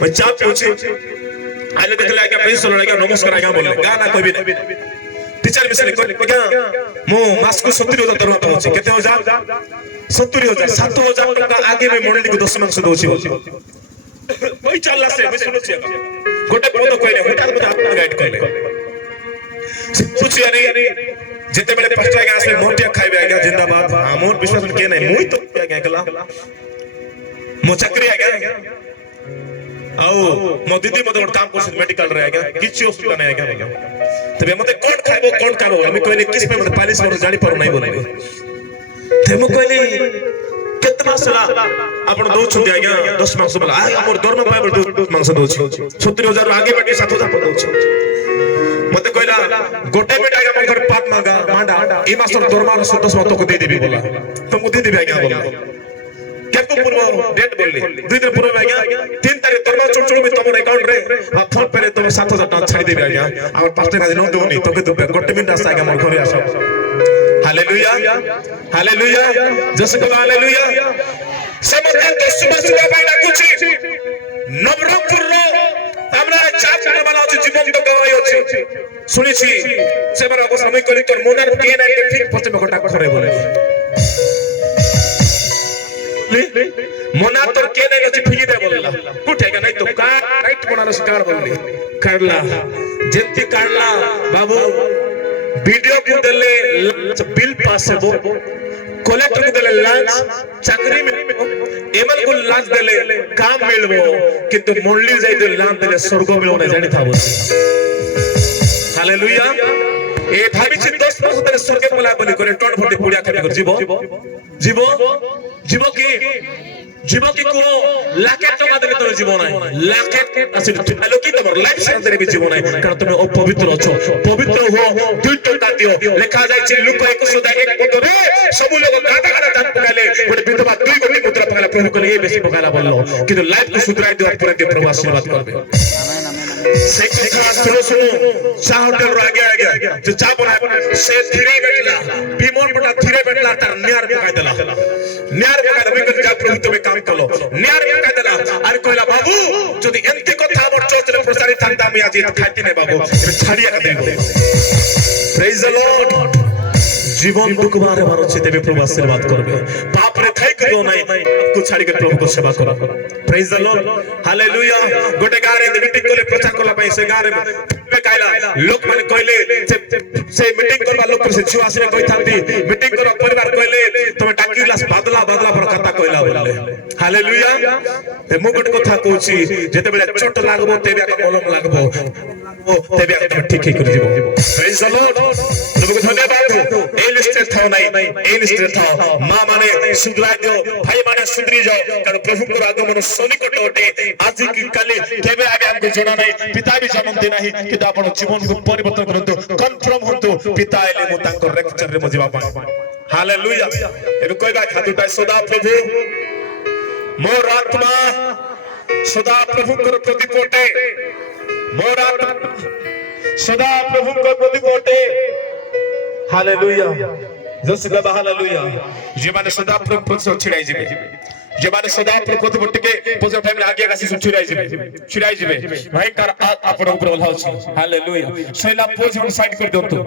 मैं चा पिउछि आले देखले आज्ञा प्रेज सोला आज्ञा नमस्कार आज्ञा बोलले गाना कहबी नहीं टीचर मिसले क्या मो मास को 70,000 दरमा पाउछि केते हो जा 70,000 7,000 टका आगे में मंडली को 10 मांस दोछि कोई चलला से मैं सुनु छी गोटे पद कहले हटात मते आपन गाइड करले पूछि अरे जेते बेले पास्टर आगे आसे मोटिया खाइबे आगे जिंदाबाद हमर विश्वास के नहीं मुई तो आगे कला मो चक्री आगे आओ मो दीदी मते काम करछ मेडिकल रे आगे किछि असुविधा नहीं आगे तबे मते कोन खाबो हम कहले किस पे मते पालिस पर जानि पर नहीं बोले ते मो कहले केतना सला आपण दो छुंडी आगे 10 मांस बोला आ हमर दरमा पाइबल 10 मांस दोछि 70,000 आगे बाटे 7,000 पर दोछि मते कहला गोटे बेटा आगे मन घर पाप मांगा मांडा ए मासर दरमा 10 मांस तो दे देबी बोला तुमको दे देबी आगे बोला केको पूर्व डेट बोलली 2 दिन पूर्व आगे 3 तारीख दरमा चुड़ में तमर अकाउंट रे फोन पे तुम 7,000 टका छाड़ी देबी आगे हमर पास्टर का न दोनी तके तो गोटे मिनट आसा आगे हमर घरे आसा हालेलुया हालेलुया जैसे कहो हालेलुया से मते तो सुबह सुबह भाई डाकुछि नवरंगपुर रो हमरा चार वाला अछि जीवन तो गवाई अछि सुनिछि से बरा को समय करी तोर मोनर के ना के ठीक पछे में घटा करे बोले मोना तोर के नहीं अछि फिजी दे बोलला उठेगा नहीं तो का राइट बनार शिकार बोलली करला जेंती करला बाबू वीडियो को देले बिल पास हेबो कलेक्टर को देले लांच चाकरी में एमन को लांच देले काम मिलबो किंतु मंडली जाई दे लांच देले स्वर्ग मिलबो नहीं जानि थाबो हालेलुया ए भाबी छि 10 वर्ष तले स्वर्ग बोला बोली करे टन फटे पुड़िया खाली कर जीवो की को लाखे टका देले तोर जीवन নাই लाखे আসি আলো কি তোমার লাইফ সাথে भी जीवन নাই কারণ তুমি অপবিত্র আছো পবিত্র হও দুই টকা দিও লেখা যাইছে লুক 101 পদরে সব লোক গাদা গাদা দান পকালে গোটে বিধবা দুই কোটি মুদ্রা পকালা প্রভু কলে এই বেশি পকালা বললো কিন্তু লাইফ को सुधराई देवर पर के प्रभु आशीर्वाद करबे से কথা শুনো চা হোটেল रो आगे जो चा बना से धीरे बैठला বিমল বটা ধীরে बैठला तार नियार पकाय देला नियार पकाय देबे जा प्रभु तबे काम कलो नियार पकाय देला अरे कहला बाबू যদি এন্তে কথা আমার চর্চরে প্রচারিত থাকতা আমি আজ খাইতে নাই বাবু ছাড়িয়া কা দেব প্রেজ দ্য লর্ড जीवन दुख मारे मारो छे तेबे प्रभु आशीर्वाद करबे पाप रे थाई करियो नै को छाड़ी के प्रभु को सेवा करो प्रेज द लॉर्ड हालेलुया गोटे गारे मीटिंग कोले प्रचार करला पई से गारे पे काइला लोक माने कहले से मीटिंग करबा लोक से छुआ आसी कहि थांती मीटिंग करो परिवार कहले तमे टाकीला बादला पर कथा कहला बोलले हालेलुया ते मो गोटे कथा कहूची जेते बेले चोट लागबो तेबे मलम लागबो तेबे ठीक कर जीवो प्रेज द लॉर्ड प्रभु को धन्यवाद এই লিস্টে থাও নাই এই লিস্টে থাও মা মানে সুন্দরাই দিও ভাই মানে সুন্দরী যাও কারণ প্রভুর আগমন সনিকট অটে আজি কি কালি কেবে আগে हमको জনা নাই পিতা भी জন্ম দে नाही কিন্তু আপন জীবন को परिवर्तन करंतु कन्फर्म होंतु पिता एले मु तांकर लेक्चर रे मजिबा पा हालेलुया एबे कहबा खातुटा सदा प्रभु मोर आत्मा सदा प्रभु को प्रति कोटे मोर आत्मा सदा प्रभु को प्रति कोटे हालेलुया जैसे बाबा हालेलुया जे माने सदा प्रभु पर छिड़ाई जेबे जे माने सदा प्रभु के पोजो टाइम आगे ଜାଗା ସେ ଛିଡାଇ ଯିବେ ଭାଇ ତାର ଆପଣ ଉପରେ ଓହ୍ଲାଉଛି ହାଲେଲୁୟା ଶୈଲା ପୁଅ ଝିଅ ସାଇଡ କରି ଦିଅନ୍ତୁ